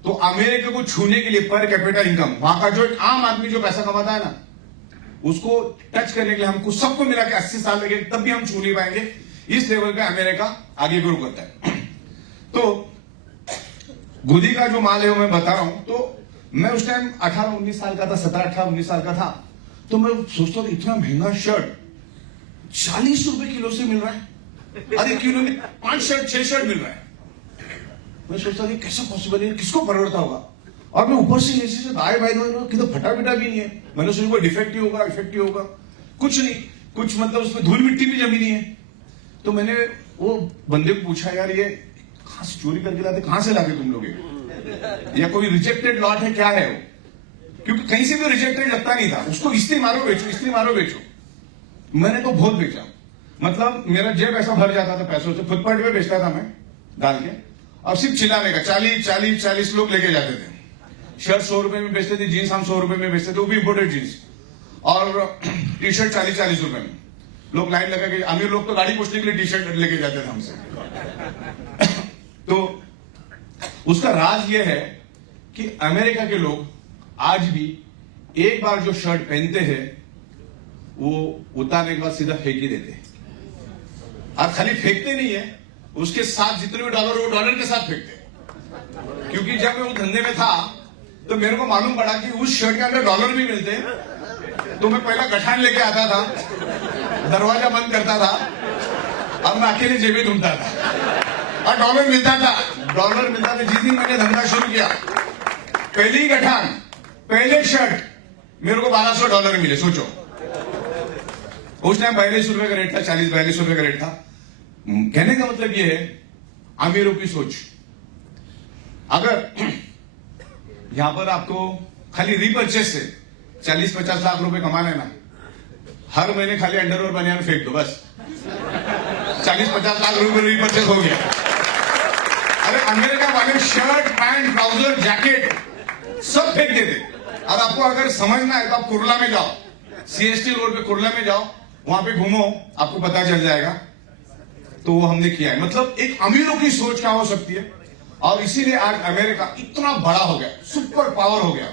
तो अमेरिका को छूने के लिए पर कैपिटा इनकम, वहां का जो एक आम आदमी जो पैसा कमाता है ना, उसको टच करने के लिए हमको सबको मिला के 80 साल लगेंगे, तब भी हम छू नहीं पाएंगे। इस लेवल का अमेरिका आगे ग्रो करता है। तो गोदी का जो माल है वो मैं बता रहा हूं। तो मैं उस टाइम 18-19 साल का था, 17-18-19 साल का था। तो मैं सोचता था इतना महंगा शर्ट 40 रुपए किलो से मिल रहा है, अरे किलो में 5-6 शर्ट मिल रहा है। मैं सोचता था कैसा पॉसिबल है, किसको परवड़ता होगा। और मैं ऊपर से ऐसे दाएं बाएं कि तो फटा पिटा भी नहीं है। मैंने सोचा डिफेक्टिव होगा, इफेक्टिव होगा, कुछ नहीं, कुछ मतलब उसमें धूल मिट्टी भी जमी नहीं है। तो मैंने वो बंदे को पूछा, यार ये कहां से चोरी करके लाते, कहां से लाते तुम लोग, या कोई रिजेक्टेड लॉट है, क्या है वो? क्योंकि कहीं से भी रिजेक्टेड लगता नहीं था। उसको इसलिए मारो बेचो। मैंने तो बहुत बेचा, मतलब मेरा जेब ऐसा भर जाता था पैसों से। फुटपाथ पे बेचता था मैं डाल के, और सिर्फ चिल्लाने का 40 लोग लेके जाते थे। शर्ट 100 रुपए में बेचते थे, जीन्स हम 100 रुपए में बेचते थे, वो भी इंपोर्टेड जीन्स, और टी शर्ट 40 रुपए में। लोग लाइन लगा के, अमीर लोग तो गाड़ी पूछने के लिए टी शर्ट लेके जाते थे हमसे। तो उसका राज यह है कि अमेरिका के लोग आज भी एक बार जो शर्ट पहनते हैं वो उतारने के बाद सीधा फेंक ही देते हैं। और खाली फेंकते नहीं है, उसके साथ जितने भी डॉलर वो डॉलर के साथ फेंकते हैं। क्योंकि जब मैं वो धंधे में था तो मेरे को मालूम पड़ा कि उस शर्ट के अंदर डॉलर भी मिलते हैं। तो मैं पहला गठान लेके आता था, दरवाजा बंद करता था, अब मैं अकेले जेबें ढूंढता था और डॉलर मिलता था। जिस दिन मैंने धंधा शुरू किया, पहली गठान, पहले शर्ट, मेरे को $1200 मिले। सोचो, उस टाइम 42 रुपए का रेट था, 40-42 रुपए का रेट था। कहने का मतलब यह है अमीरों की सोच। अगर यहां पर आपको खाली रीपर्चेस से 40-50 लाख रुपए कमाने ना, हर महीने खाली अंडरवेयर बनियान फेंक दो, बस 40-50 लाख रुपए रीपर्चेस हो गया। अरे अमेरिका वाले शर्ट पैंट ट्राउजर जैकेट सब फेंक देते। और आपको अगर समझना है तो आप कुर्ला में जाओ, CST रोड पे कुर्ला में जाओ, वहां पे घूमो, आपको पता चल जाएगा। तो वो हमने किया है। मतलब एक अमीरों की सोच क्या हो सकती है, और इसीलिए आज अमेरिका इतना बड़ा हो गया, सुपर पावर हो गया।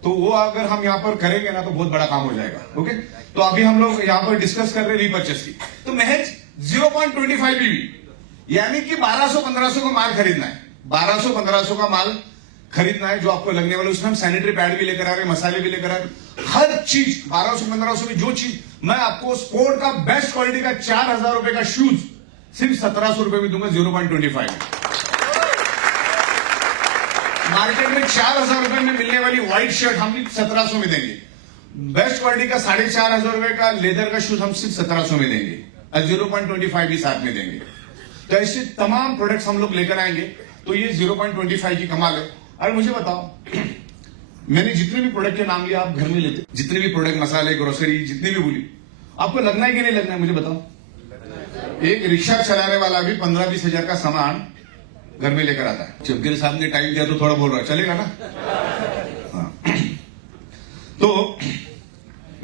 तो वो अगर हम यहाँ पर करेंगे ना तो बहुत बड़ा काम हो जाएगा। ओके, तो अभी हम लोग यहाँ पर डिस्कस कर रहे हैं रीपर्चेस की। तो महज 0.25 PV यानी कि 1200-1500 का माल खरीदना है। 1200-1500 का माल खरीदना है जो आपको लगने वाला। उसमें हम सैनिटरी पैड भी लेकर आ रहे हैं, मसाले भी लेकर आ रहे हैं, हर चीज 1200-1500 की जो चीज। मैं आपको स्पोर्ट का बेस्ट क्वालिटी का 4000 रुपए का शूज सिर्फ 1700 रुपए में दूंगा 0.25। मार्केट में 4000 रुपए में मिलने वाली व्हाइट शर्ट हम 1700 में देंगे। बेस्ट क्वालिटी का 4500 रुपए का लेदर का शूज हम सिर्फ 1700 में देंगे और 0.25 भी साथ में देंगे। तो ऐसे तमाम प्रोडक्ट्स हम लोग लेकर आएंगे। तो ये 0.25 की कमाल है। अरे मुझे बताओ, मैंने जितने भी प्रोडक्ट के नाम लिया आप घर में लेते, जितने भी प्रोडक्ट, मसाले, ग्रोसरी, जितनी भी बोली, आपको लगना है कि नहीं लगना है मुझे बताओ। एक रिक्शा चलाने वाला भी 15-20 हजार का सामान घर में लेकर आता है। चुपके साहब ने टाइम दिया तो थोड़ा बोल रहा है, चलेगा ना? हाँ। तो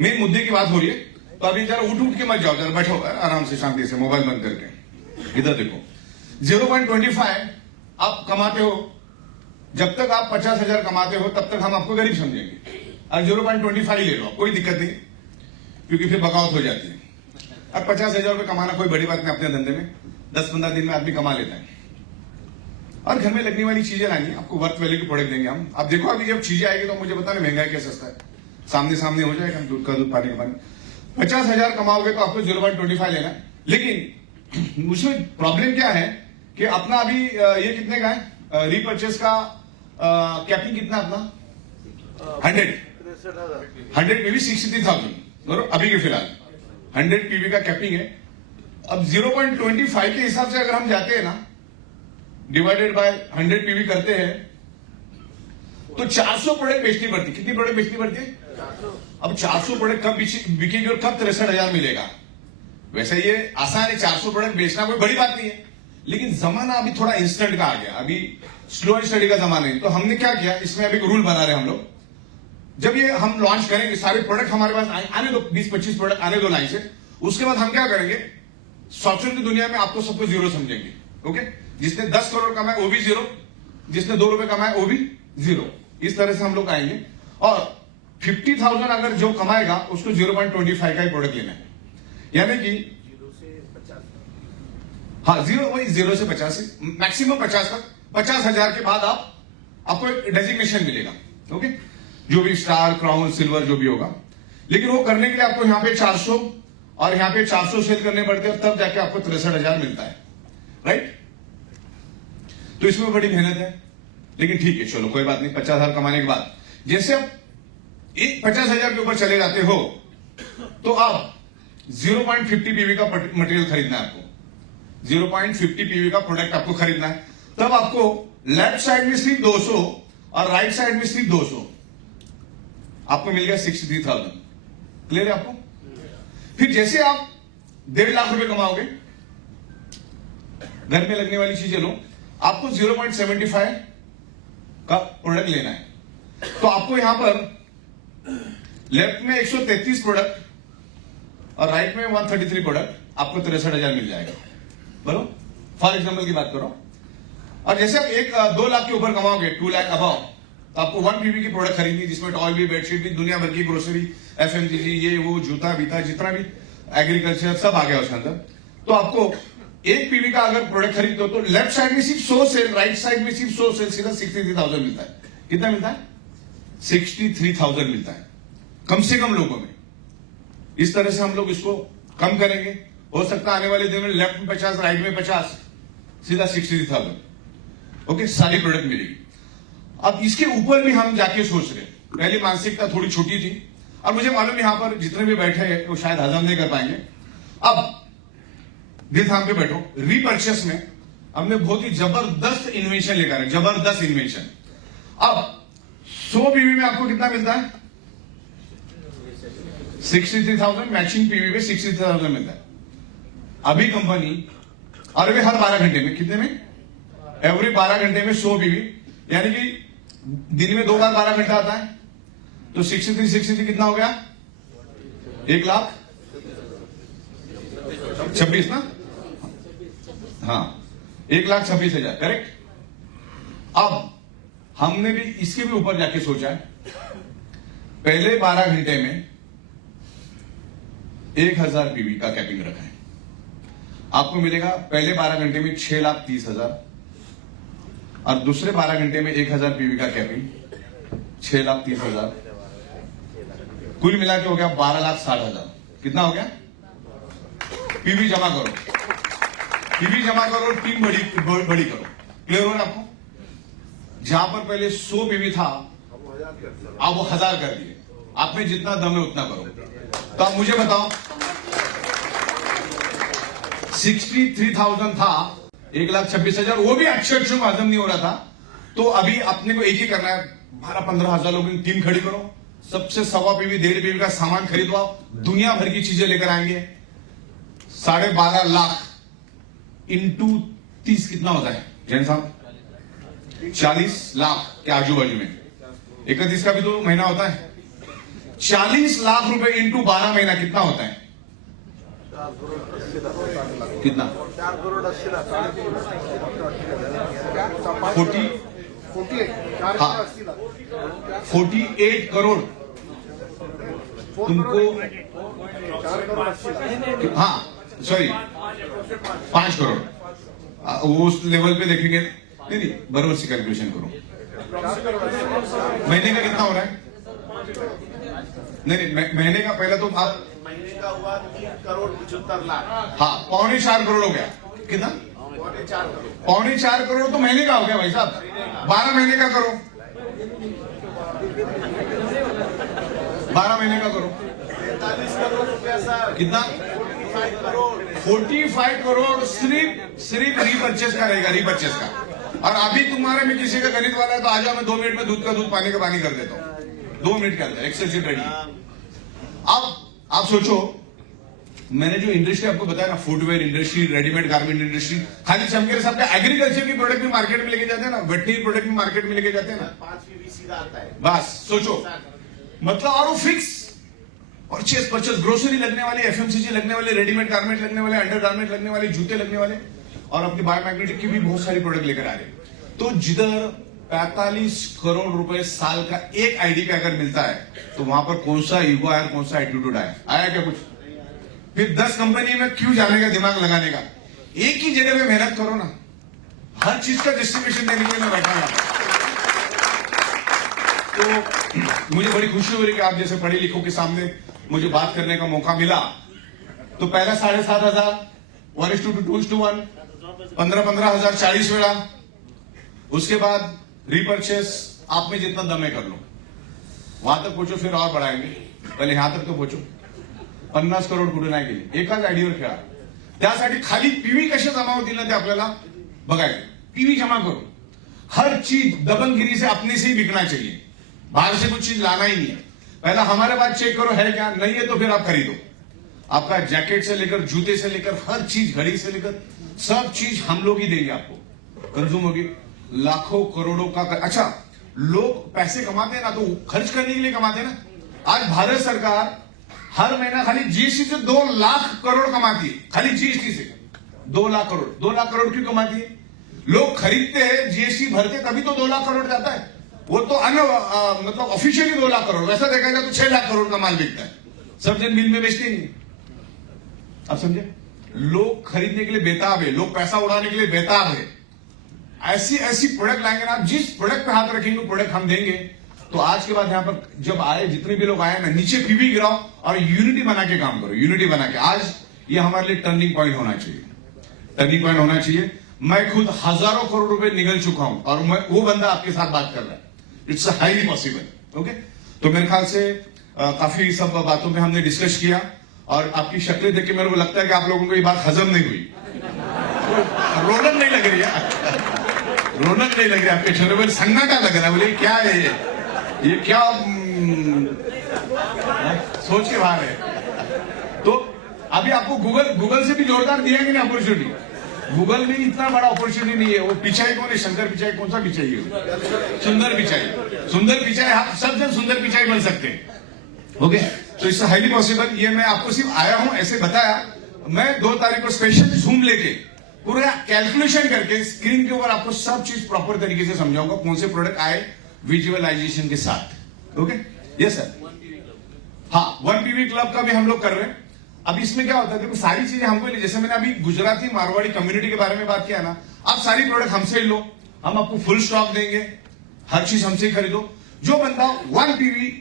मेन मुद्दे की बात हो रही है। तो अभी जरा उठ के मत जाओ, जरा बैठो आराम से, शांति से, मोबाइल बंद करके। इधर देखो, 0.25 आप कमाते हो। जब तक आप 50,000 कमाते हो तब तक हम आपको गरीब समझेंगे। और 0.25 ले लो, कोई दिक्कत नहीं, क्योंकि फिर बगावत हो जाती है। अब 50,000 रुपये कमाना कोई बड़ी बात नहीं अपने धंधे में। 10-15 दिन में आदमी कमा लेता है। और घर में लगने वाली चीजें लानी, आपको वर्थ वैल्यू की प्रोडक्ट देंगे हम। आप देखो अभी जब चीजें आएगी तो मुझे बताना महंगा है क्या सस्ता है, सामने सामने हो जाएगा। दूध का दूध, पानी का पानी। 50,000 कमाओगे तो आपको 0.25 लेना है। लेकिन उसमें प्रॉब्लम क्या है कि अपना अभी ये कितने का है रीपर्चेस का कैपिंग कितना अपना 100 PV 63,000 बरोबर अभी के फिलहाल 100 PV का कैपिंग है। अब 0.25 के हिसाब से अगर हम जाते हैं ना, डिवाइडेड बाय 100 PV करते हैं तो 400 प्रोडक्ट बेचनी पड़ती। कितनी प्रोडक्ट बेचनी पड़ती है? 400। अब 400 प्रोडक्ट कब बिकेगी और कब 63,000 मिलेगा? वैसे ये आसान है, 400 प्रोडक्ट बेचना कोई बड़ी बात नहीं है। लेकिन जमाना अभी थोड़ा इंस्टेंट का आ गया, अभी स्लो एंड स्टडी का जमाना है। तो हमने क्या किया, इसमें अभी रूल बना रहे हैं हम लोग। जब ये हम लॉन्च करेंगे, सारे प्रोडक्ट हमारे पास आने दो, 20-25 प्रोडक्ट आने दो लाइन से। उसके बाद हम क्या करेंगे, सॉफ्टवेयर की दुनिया में आपको सबको जीरो समझेंगे। ओके, जिसने 10 करोड़ कमाए वो भी जीरो, जिसने 2 रुपए कमाए वो भी जीरो। इस तरह से हम लोग आएंगे। और 50,000 अगर जो कमाएगा उसको 0.25 का ही प्रोडक्ट लेना है। यानी कि 0 से 50, हाँ, 0 से 50 मैक्सिमम 50 तक। 50,000 के बाद आपको एक डेजिग्नेशन मिलेगा। ओके, जो भी स्टार, क्राउन, सिल्वर जो भी होगा। लेकिन वो करने के लिए आपको यहाँ पे 400 और यहाँ पे 400 सेल करने पड़ते हैं, तब जाके आपको 63,000 मिलता है। राइट? तो इसमें बड़ी मेहनत है, लेकिन ठीक है, चलो कोई बात नहीं। 50,000 कमाने के बाद जैसे आप 50,000 के ऊपर चले जाते हो तो आप 0.50 PV का मटेरियल खरीदना है आपको। 0.50 PV का प्रोडक्ट आपको खरीदना है। तब आपको लेफ्ट साइड में सिर्फ 200 और राइट साइड में सिर्फ 200, आपको मिल गया 63,000। क्लियर है आपको? फिर जैसे आप 1.5 लाख रुपए कमाओगे, घर में लगने वाली चीजें लो, आपको 0.75 का प्रोडक्ट लेना है। तो आपको यहां पर लेफ्ट में 133 प्रोडक्ट और राइट में 133 प्रोडक्ट, आपको 63,000 मिल जाएगा। बरोबर, फॉर एग्जाम्पल की बात करो। और जैसे आप 2 लाख के ऊपर कमाओगे, 2 लाख अबाव, तो आपको 1 PV की प्रोडक्ट खरीदनी, जिसमें टॉय भी, बेडशीट भी, दुनिया भर की ग्रोसरी, FMCG, ये वो, जूता बीता, जितना भी एग्रीकल्चर सब आ गया उसके अंदर। तो आपको 1 PV का अगर प्रोडक्ट खरीदते हो तो लेफ्ट साइड में सिर्फ 100 सेल, राइट साइड में सिर्फ 100 सेल, सीधा 63,000 मिलता है। कितना मिलता है? 63,000 मिलता है कम से कम लोगों में। इस तरह से हम लोग इसको कम करेंगे। हो सकता है आने वाले दिन में लेफ्ट में 50, राइट में 50, सीधा 63,000। ओके, सारी प्रोडक्ट मिलेगी। अब इसके ऊपर भी हम जाके सोच रहे हैं। पहली मानसिकता थोड़ी छोटी थी, और मुझे मालूम यहां पर जितने भी बैठे हैं वो शायद हजम नहीं कर पाएंगे। अब दिल थाम के बैठो। रीपर्चेस में हमने बहुत ही जबरदस्त इन्वेंशन लेकर आए, जबरदस्त इन्वेंशन। अब 100 PV में आपको कितना मिलता है? 63,000। मैचिंग PV में 63,000 मिलता है। अभी कंपनी, और वे हर 12 घंटे में, कितने में? एवरी 12 घंटे में 100 पीवी, यानी कि दिन में 2 बार 12 घंटा आता है, तो 63 कितना हो गया? 1,26,000 ना? हाँ, 1,26,000 करेक्ट। अब हमने भी इसके भी ऊपर जाके सोचा है, पहले 12 घंटे में 1,000 पीवी का कैपिंग रखा है। आपको मिलेगा पहले 12 घंटे में 6,30,000 और दूसरे 12 घंटे में 1,000 पीवी का कैपिंग 6,30,000, कुल मिला के हो गया 12,60,000। कितना हो गया? पीवी जमा करो, पीवी जमा करो, टीम बड़ी करो। क्लियर हो रहा है आपको? जहां पर पहले 100 पीवी था, अब वो 1,000 कर दिए। आप में जितना दम है उतना करो। तो आप मुझे बताओ, 63,000 था, 1,26,000, वो भी अक्षर को हजम नहीं हो रहा था। तो अभी अपने को एक ही करना है, 12-15,000 लोगों की टीम खड़ी करो, सबसे 1.25 पीवी 1.5 पीवी का सामान खरीदवाओ, दुनिया भर की चीजें लेकर आएंगे। 12.5 लाख इंटू 30 कितना होता है जैन साहब? 40 लाख के आजू बाजू में। 31 का भी तो महीना होता है। 40 लाख रुपए इंटू 12 महीना कितना होता है? कितना? 48 करोड़ तुमको। हाँ सॉरी, 5 करोड़ वो उस लेवल पे देखेंगे। नहीं, बराबर से कैलकुलेशन करो। महीने का कितना हो रहा है? नहीं, महीने का पहले तो आप महीने का हुआ 3,75,00,000। हाँ, 3.25 करोड़ हो गया। कितना? 3.25 करोड़ तो महीने का हो गया भाई साहब। 12 महीने का करो, 12 महीने का करो। 43 करोड़ रुपया सर। कितना? 45 करोड़। 45 करोड़ सिर्फ रीपरचेस का रहेगा, रीपरचेस का। और अभी तुम्हारे में किसी का गणित वाला है तो आ जाओ, मैं 2 मिनट में दूध का दूध, पानी का पानी कर देता हूं। 2 मिनट के अंदर एक्सेल शीट रेडी। अब आप सोचो, मैंने जो इंडस्ट्री आपको बताया ना, footwear industry, readymade garment industry, खाली चमकेर साहब का एग्रीकल्चर की प्रोडक्ट भी मार्केट में लेके जाते हैं ना, वेटनरी प्रोडक्ट भी मार्केट में लेके जाते हैं ना। 5 पीवी सीधा आता है। बस सोचो, मतलब और वो फिक्स परचेस ग्रोसरी लगने वाले, एफएमसीजी लगने वाले, रेडीमेड गारमेंट लगने वाले, अंडर गारमेंट लगने वाले, जूते लगने वाले, और अपनी बायोमैग्नेटिक की भी बहुत सारी प्रोडक्ट लेकर आ रहे। तो जिधर 45 करोड़ रुपए साल का एक आईडी पे अगर मिलता है, तो वहां पर कौन सा ईगो आया, कौन सा एटीट्यूड आया क्या कुछ? फिर 10 कंपनी में क्यों जाने का, दिमाग लगाने का? एक ही जगह पे मेहनत करो ना। हर चीज का डिस्ट्रीब्यूशन देने के लिए मैं बैठा हूं। तो मुझे बड़ी खुशी हो रही कि आप जैसे पढ़े लिखों के सामने मुझे बात करने का मौका मिला। तो पहला 7,500 1:2:1, 15,000 40 वेळा। उसके बाद रीपरचेस आप में जितना दम है कर लो, वहां तक पहुंचो, फिर और बढ़ाएंगे। पहले यहां तक तो पहुंचो। 50 करोड कुठे नाही गेले, एकाच आयडीवर खेळा। त्यासाठी खाली पीवी कशा जमा होतील ना ते आपल्याला बघायचं। पीवी जमा करो, हर चीज दबंगगिरी से अपने से ही बिकना चाहिए, बाहर से कुछ चीज लाना ही नहीं है। पहला हमारे पास चेक करो है क्या, नहीं है तो फिर आप खरीदो। आपका जैकेट से लेकर जूते से लेकर हर चीज, घड़ी से लेकर सब चीज हम लोग ही देंगे आपको। कंज्यूम होगी लाखों करोड़ों का। अच्छा, लोग पैसे कमाते हैं ना, तो खर्च करने के लिए कमाते हैं ना। आज भारत सरकार हर महीना खाली जीएसटी से 2 लाख करोड़ कमाती है, खाली जीएसटी से 2 लाख करोड़। 2 लाख करोड़ क्यों कमाती है? लोग खरीदते हैं, जीएसटी भरते, तभी तो 2 लाख करोड़ जाता है। वो तो मतलब ऑफिशियली 2 लाख करोड़, वैसा देखा जाए तो 6 लाख करोड़ का माल बिकता है। सब जन बिल में बेचते नहीं। आप समझे? लोग खरीदने के लिए बेताब है, लोग पैसा उड़ाने के लिए बेताब है। ऐसी ऐसी प्रोडक्ट लाएंगे ना, आप जिस प्रोडक्ट पे हाथ रखेंगे प्रोडक्ट हम देंगे। तो आज के बाद यहां पर जब आए, जितने भी लोग आए ना, नीचे पीवी गिराओ और यूनिटी बना के काम करो, यूनिटी बना के। आज ये हमारे लिए टर्निंग पॉइंट होना चाहिए, टर्निंग पॉइंट होना चाहिए। मैं खुद हजारों करोड़ रुपए निगल चुका हूं और मैं वो बंदा आपके साथ बात कर रहा है। It's highly possible. ओके, तो मेरे ख्याल से काफी सब बातों पे हमने डिस्कस किया और आपकी शक्लें देख के मेरे को लगता है कि आप लोगों को ये बात हजम नहीं हुई। रौनक नहीं लग रही है, रौनक नहीं लग रही आपके चेहरे पर, सन्नाटा लग रहा है। बोले क्या है ये क्या सोच के बाहर है। तो अभी आपको गूगल से भी जोरदार दिया कि नहीं अपॉर्चुनिटी? गूगल में इतना बड़ा अपॉर्चुनिटी नहीं है। वो पिचाई कौन है? शंकर पिचाई। कौन सा पिचाई है? सुंदर पिचाई। सुंदर पिचाई, आप सब जन सुंदर पिचाई बन सकते हैं। ओके, तो इससे हाईली पॉसिबल। ये मैं आपको सिर्फ आया हूं ऐसे बताया। मैं 2 तारीख को स्पेशल जूम लेके पूरा कैलकुलेशन करके स्क्रीन के ऊपर आपको सब चीज प्रॉपर तरीके से समझाऊंगा, कौन से प्रोडक्ट आए विजुअलाइजेशन के साथ। Okay, yes sir. हाँ, 1 PV क्लब का भी हम लोग कर रहे हैं। अब इसमें क्या होता है, देखो सारी चीजें हमको, जैसे मैंने अभी गुजराती मारवाड़ी कम्युनिटी के बारे में बात किया ना, आप सारी प्रोडक्ट हमसे ही लो, हम आपको फुल स्टॉक देंगे, हर चीज हमसे ही खरीदो। जो बंदा 1 PV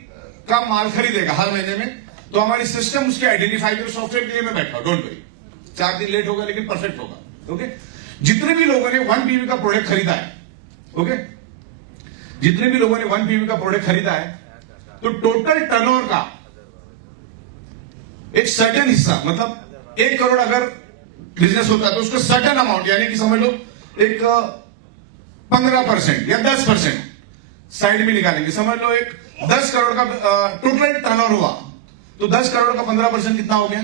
का माल खरीदेगा हर महीने में, तो हमारी सिस्टम उसके आइडेंटिफाई कर, सॉफ्टवेयर के लिए मैं बैठा हूं, डोंट वरी। 4 दिन लेट होगा लेकिन परफेक्ट होगा। ओके, जितने भी लोगों ने 1 PV का प्रोडक्ट खरीदा है, ओके, जितने भी लोगों ने 1 PV का प्रोडक्ट खरीदा है, तो टोटल टर्नओवर का एक सर्टेन हिस्सा, मतलब 1 करोड़ अगर बिजनेस होता है तो उसको सर्टेन अमाउंट, यानी कि समझ लो एक 15% या 10% साइड में निकालेंगे। समझ लो एक 10 करोड़ का टोटल टर्नओवर हुआ, तो 10 करोड़ का 15% कितना हो गया?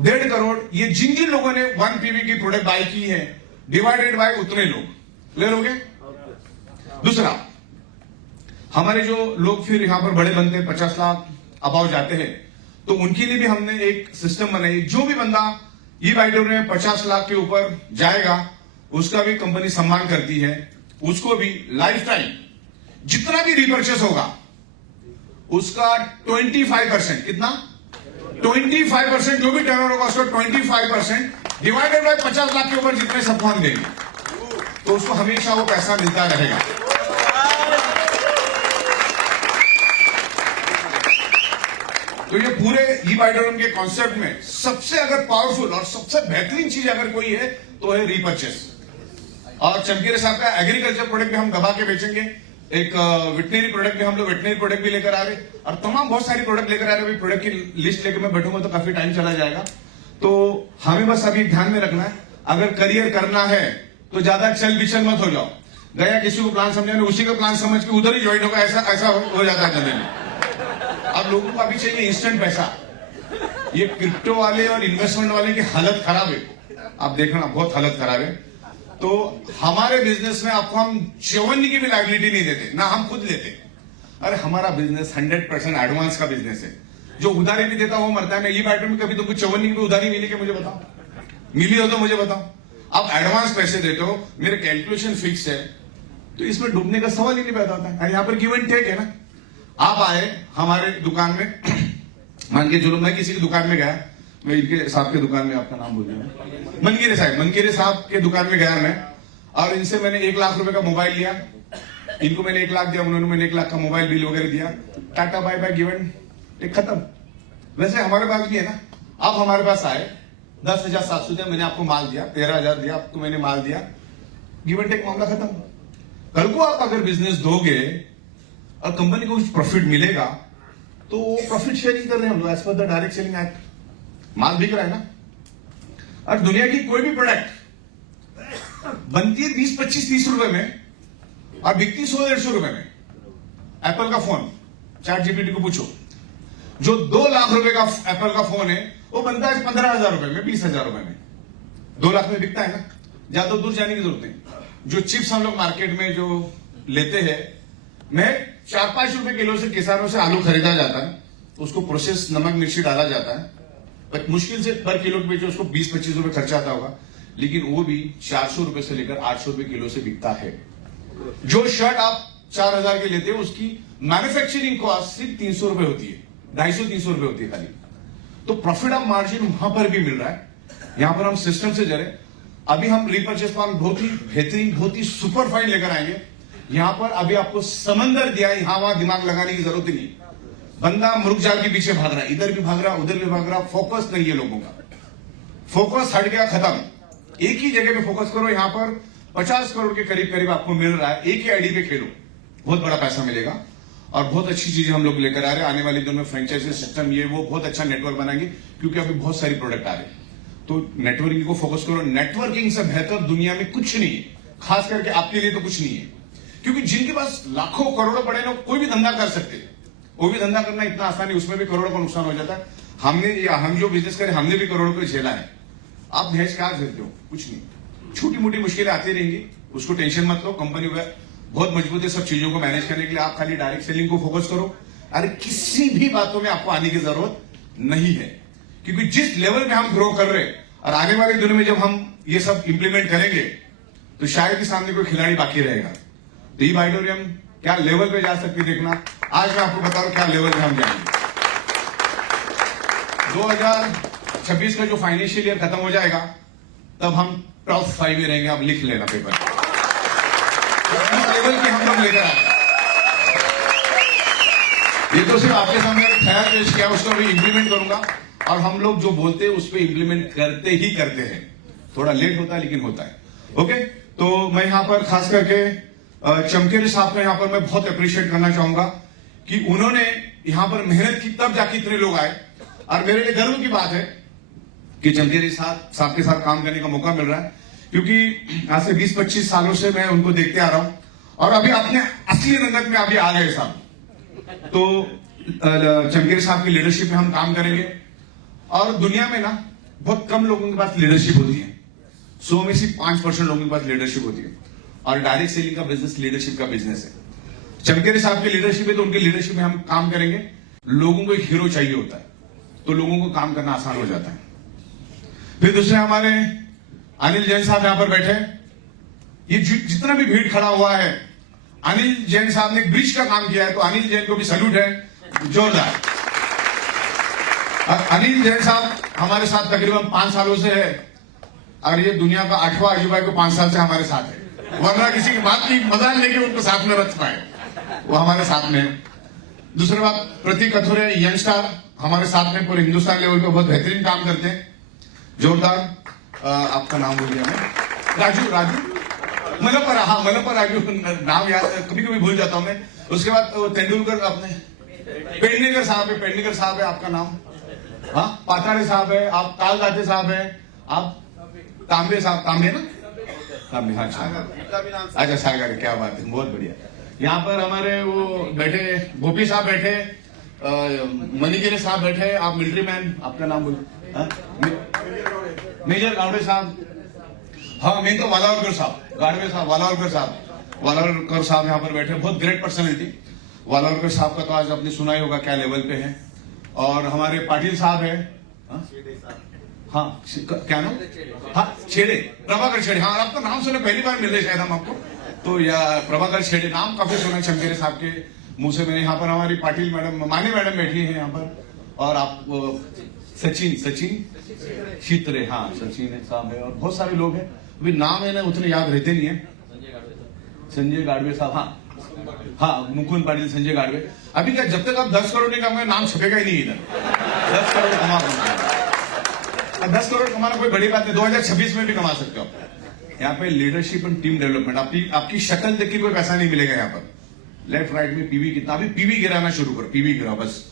1.5 करोड़। ये जिन जिन लोगों ने 1 PV की प्रोडक्ट बाय की है, डिवाइडेड बाय उतने लोग, क्लियर हो गए? दूसरा, हमारे जो लोग फिर यहां पर बड़े बनते हैं, 50 लाख अबाव जाते हैं, तो उनके लिए भी हमने एक सिस्टम बनाई। जो भी बंदा ई बाइडर में 50 लाख के ऊपर जाएगा, उसका भी कंपनी सम्मान करती है। उसको भी लाइफ टाइम जितना भी रिपर्चेस होगा उसका 25%, कितना? 25% जो भी टर्नओवर होगा उसका 25% डिवाइडेड बाय 50 लाख के ऊपर जितने सम्मान देंगे, तो उसको हमेशा वो पैसा मिलता रहेगा। तो ये पूरे ई बाइडोरम के कॉन्सेप्ट में सबसे अगर पावरफुल और सबसे बेहतरीन चीज अगर कोई है तो है रीपर्चेस। और चमकीरे साहब का एग्रीकल्चर प्रोडक्ट भी हम दबा के बेचेंगे। एक वेटनरी प्रोडक्ट भी हम लोग वेटनरी प्रोडक्ट भी लेकर आ रहे, और तमाम बहुत सारी प्रोडक्ट लेकर आ रहे। अभी प्रोडक्ट की लिस्ट लेकर मैं बैठूंगा तो काफी टाइम चला जाएगा। तो हमें बस अभी ध्यान में रखना है, अगर करियर करना है तो ज्यादा चल बिचल मत हो जाओ। गया किसी को प्लान समझाने, उसी का प्लान समझ के उधर ही ज्वाइन होगा, ऐसा हो जाता है जनरली। अब लोगों को अभी चाहिए इंस्टेंट पैसा। ये क्रिप्टो वाले और इन्वेस्टमेंट वाले की हालत खराब है, आप देखना बहुत हालत खराब है। तो हमारे बिजनेस में आपको हम चवन्नी की भी लाइबिलिटी नहीं देते, ना हम खुद लेते। अरे हमारा बिजनेस 100% एडवांस का बिजनेस है। जो उधारी भी देता वो मरता है। मैं ये बैठे में कभी तुमको चवन्नी की भी उधारी मिली कि मुझे बताओ, मिली हो तो मुझे बताओ। आप एडवांस पैसे देते हो, मेरे कैलकुलेशन फिक्स है, तो इसमें डूबने का सवाल ही नहीं पैदा होता है। यहाँ पर गिव एंड टेक है ना। आप आए हमारे दुकान में, मान के चलो मैं किसी की दुकान में गया, मैं इनके साहब के दुकान में, आपका नाम बोल रहा, मनकीरे साहब के दुकान में गया मैं, और इनसे मैंने 1 लाख रुपए का मोबाइल लिया। इनको मैंने 1 लाख दिया, उन्होंने मैंने 1 लाख का मोबाइल बिल वगैरह दिया। Tata bye bye, given take, खत्म। वैसे हमारे पास भी है ना। आप हमारे पास आए, 10,700 दिया, मैंने आपको माल दिया, 13,000 दिया आपको, मैंने माल दिया, गिवन टेक, मामला खत्म। कल को आप अगर बिजनेस दोगे और कंपनी को कुछ प्रॉफिट मिलेगा तो प्रॉफिट शेयरिंग कर रहे हैं हम लोग as per the direct selling act. माल बिक रहा है ना। और दुनिया की कोई भी प्रोडक्ट बनती है 20, 25, 30 रुपए में और बिकती 100-150 रुपए में। एप्पल का फोन, चैट जीपीटी को पूछो, जो 2 लाख रुपए का एप्पल का फोन है वो बनता है 15,000 रुपए में, 20,000 रुपए में। 2 लाख में बिकता है ना। ज्यादा दूर जाने की जरूरत नहीं। जो चिप्स हम लोग मार्केट में जो लेते हैं, मैं 4-5 रुपए किलो से किसानों से आलू खरीदा जाता है, उसको प्रोसेस नमक मिर्ची डाला जाता है, मुश्किल से पर किलो पे जो उसको 20-25 रुपए खर्चा आता होगा, लेकिन वो भी 400 रुपए से लेकर 800 रुपए किलो से बिकता है। जो शर्ट आप 4,000 की लेते हो उसकी मैन्युफैक्चरिंग कॉस्ट सिर्फ 300 रुपए होती है, 250-300 रुपए होती है खाली। तो प्रॉफिट ऑफ मार्जिन वहां पर भी मिल रहा है। यहां पर हम सिस्टम से जरे, अभी हम रीपर्चेस प्लान बहुत ही बेहतरीन, बहुत ही सुपर फाइन लेकर आएंगे। यहां पर अभी आपको समंदर दिया है, यहां वहां दिमाग लगाने की जरूरत ही नहीं। बंदा मुर्ग जाल के पीछे भाग रहा है, इधर भी भाग रहा, उधर भी भाग रहा, फोकस नहीं है लोगों का। फोकस हट गया, खत्म। एक ही जगह पे फोकस करो। यहां पर 50 करोड़ के करीब करीब आपको मिल रहा है। एक ही आईडी पे खेलो, बहुत बड़ा पैसा मिलेगा। और बहुत अच्छी चीजें हम लोग लेकर आ रहे हैं। आने वाले दिनों में फ्रेंचाइजी सिस्टम, ये वो बहुत अच्छा नेटवर्क बनाएंगे, क्योंकि अभी बहुत सारी प्रोडक्ट आ रहे हैं। तो नेटवर्किंग को फोकस करो। नेटवर्किंग से बेहतर दुनिया में कुछ नहीं है, खास करके आपके लिए तो कुछ नहीं है। क्योंकि जिनके पास लाखों करोड़ों पड़े ना, कोई भी धंधा कर सकते हैं। वो भी धंधा करना इतना आसान है, उसमें भी करोड़ों का नुकसान हो जाता है। हम जो बिजनेस करें, हमने भी करोड़ों को झेला है। आप भैंस क्या झेलते हो? कुछ नहीं, छोटी मोटी मुश्किलें आती रहेंगी, उसको टेंशन मत लो। कंपनी बहुत मजबूत है सब चीजों को मैनेज करने के लिए। आप खाली डायरेक्ट सेलिंग को फोकस करो। अरे किसी भी बातों में आपको आने की जरूरत नहीं है, क्योंकि जिस लेवल पे हम ग्रो कर रहे हैं और आने वाले दिनों में जब हम ये सब इंप्लीमेंट करेंगे तो शायद ही सामने कोई खिलाड़ी बाकी रहेगा। तो ये ऑडिटोरियम क्या लेवल पे जा सकती देखना। आज मैं आपको बता रहा हूं क्या लेवल पे हम जाएंगे। 2026 का जो फाइनेंशियल ईयर खत्म हो जाएगा तब हम टॉप 5 में रहेंगे। आप लिख लेना पेपर, इस लेवल पे हम लोग लेकर आए। ये तो सिर्फ आपके सामने ख्याल पेश किया, उसको भी इंप्लीमेंट करूंगा। और हम लोग जो बोलते हैं उस पर इंप्लीमेंट करते ही करते हैं। थोड़ा लेट होता है लेकिन होता है। ओके, तो मैं यहां पर खास करके चमकेरी साहब को यहां पर मैं बहुत अप्रिशिएट करना चाहूंगा कि उन्होंने यहां पर मेहनत की, तब जाके इतने लोग आए। और मेरे लिए गर्व की बात है कि चमकेरी साहब के साथ काम करने का मौका मिल रहा है, क्योंकि आज से 20-25 सालों से मैं उनको देखते आ रहा हूं और अभी अपने असली रंगत में अभी आ गए साहब। तो चमकेरी साहब की लीडरशिप में हम काम करेंगे। और दुनिया में ना बहुत कम लोगों के पास लीडरशिप होती है, 100 में सिर्फ 5% लोगों के पास लीडरशिप होती है। और डायरेक्ट सेलिंग का बिजनेस लीडरशिप का बिजनेस है। चमकेरी साहब की लीडरशिप है तो उनकी लीडरशिप में हम काम करेंगे। लोगों को एक हीरो चाहिए होता है तो लोगों को काम करना आसान हो जाता है। फिर दूसरे हमारे अनिल जैन साहब यहां पर बैठे। ये जितना भी भीड़ खड़ा हुआ है, अनिल जैन साहब ने ब्रिज का काम किया है, तो अनिल जैन को भी सैल्यूट है, जोरदार। अनिल जैन साहब हमारे साथ तकरीबन 5 सालों से है और ये दुनिया का 8वां अजूबा है, 5 साल से हमारे साथ है। वरना किसी की बात की मजा लेके उनको साथ में रख पाए, वो हमारे साथ में है। दूसरी बात, प्रतीक कथुरे यंगस्टर हमारे साथ में पूरे हिंदुस्तान लेवल पे बहुत बेहतरीन काम करते हैं, जोरदार। आपका नाम बोल दिया मैं, राजू मलपर राजू, नाम याद कभी कभी भूल जाता हूं मैं। उसके बाद तेंदुलकर, आपने पेडनेकर साहब है आपका नाम, हाँ, पाताड़े साहब है, आप कालदाते साहब है, आप तांबे साहब, तांबे ना, तांबे, हाँ अच्छा सागर, क्या बात है, बहुत बढ़िया। यहाँ पर हमारे वो बैठे गोपी साहब बैठे, मणिगिरी साहब बैठे, आप मिलिट्री मैन, आपका नाम बोलिए, मेजर गावड़े साहब, हाँ मैं तो वालावलकर साहब, वालावलकर साहब यहाँ पर बैठे, बहुत ग्रेट पर्सनैलिटी। वालावलकर साहब का तो आज आपने सुना ही होगा क्या लेवल पे है। और हमारे पाटिल साहब है, हाँ क्या नाम, हाँ छेड़े, प्रभाकर छेड़े, हाँ आपका नाम सुना, पहली बार मिल रहे शायद हम आपको, तो या प्रभाकर छेड़े नाम काफी सुना चमकेरी साहब के मुंह से मैंने। यहाँ पर हमारी पाटिल मैडम, माने मैडम बैठी है यहाँ पर, और आप सचिन शीतरे, हाँ सचिन साहब है, और बहुत सारे लोग हैं, अभी नाम है ना उतने याद रहते नहीं है। संजय गाड़वे साहब, हाँ मुकुंद पाटिल, संजय गाड़वे। अभी क्या, जब तक आप 10 करोड़ नहीं कमाओगे नाम छपेगा ही नहीं इधर। 10 करोड़ कमा, 10 करोड़ कमाना कोई बड़ी बात नहीं, 2026 में भी कमा सकते हो। यहाँ पे लीडरशिप एंड टीम डेवलपमेंट, आपकी शक्ल देख के कोई पैसा नहीं मिलेगा यहाँ पर। लेफ्ट राइट में पीवी कितना, अभी पीवी गिराना शुरू करो, पीवी गिराओ बस।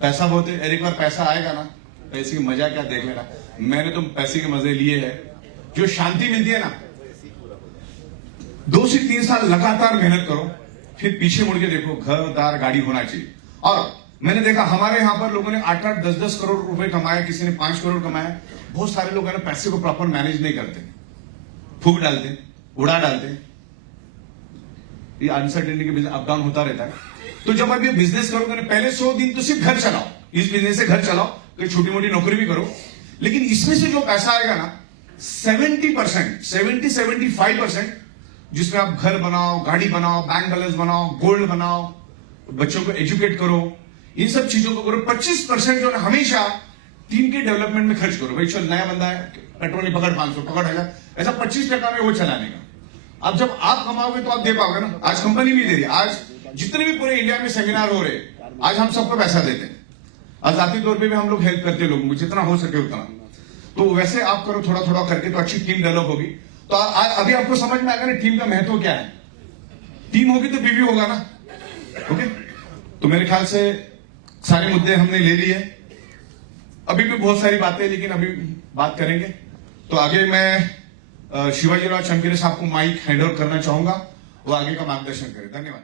पैसा बहुत है, एक बार पैसा आएगा ना, पैसे की मजा क्या देख लेना। मैंने तो पैसे के मजे लिए है, जो शांति मिलती है ना, 2 से 3 साल लगातार मेहनत करो, फिर पीछे मुड़ के देखो, घर दार गाड़ी होना चाहिए। और मैंने देखा हमारे यहाँ पर लोगों ने 8-8, 10-10 करोड़ रुपए कमाए, किसी ने 5 करोड़ कमाए। बहुत सारे लोग है ना पैसे को प्रॉपर मैनेज नहीं करते, फूक डालते, उड़ा डालते। ये अनसर्टेनिटी के बिजनेस अप डाउन होता रहता है। तो जब आप ये बिजनेस करोगे ना, पहले 100 दिन तो सिर्फ घर चलाओ, इस बिजनेस से घर चलाओ, कोई छोटी मोटी नौकरी भी करो, लेकिन इसमें से जो पैसा आएगा ना 70%, 70-75%, जिसमें आप घर बनाओ, गाड़ी बनाओ, बैंक बैलेंस बनाओ, गोल्ड बनाओ, बच्चों को एजुकेट करो, इन सब चीजों को करो। 25% जो है हमेशा टीम के डेवलपमेंट में खर्च करो। भाई चल नया बंदा है, पेट्रोल नहीं पकड़ 500, पकड़ 1000, ऐसा 25% में वो चलाने का। अब जब आप कमाओगे तो आप दे पाओगे ना। आज कंपनी भी दे रही है, आज जितने भी पूरे इंडिया में सेमिनार हो रहे, आज हम सबको पैसा देते हैं, आजादी तौर पे भी हम लोग हेल्प करते हैं लोगों को, जितना हो सके उतना। तो वैसे आप करो थोड़ा थोड़ा करके, तो अच्छी टीम डेवलप होगी। तो अभी आपको समझ में आएगा ना टीम का महत्व क्या है। टीम होगी तो पीवी होगा ना। ओके, तो मेरे ख्याल से सारे मुद्दे हमने ले लिए। अभी भी बहुत सारी बातें, लेकिन अभी बात करेंगे। तो आगे मैं शिवाजी राव चमकेरी साहब को माइक हैंड ओवर करना चाहूंगा, वो आगे का मार्गदर्शन करें। धन्यवाद।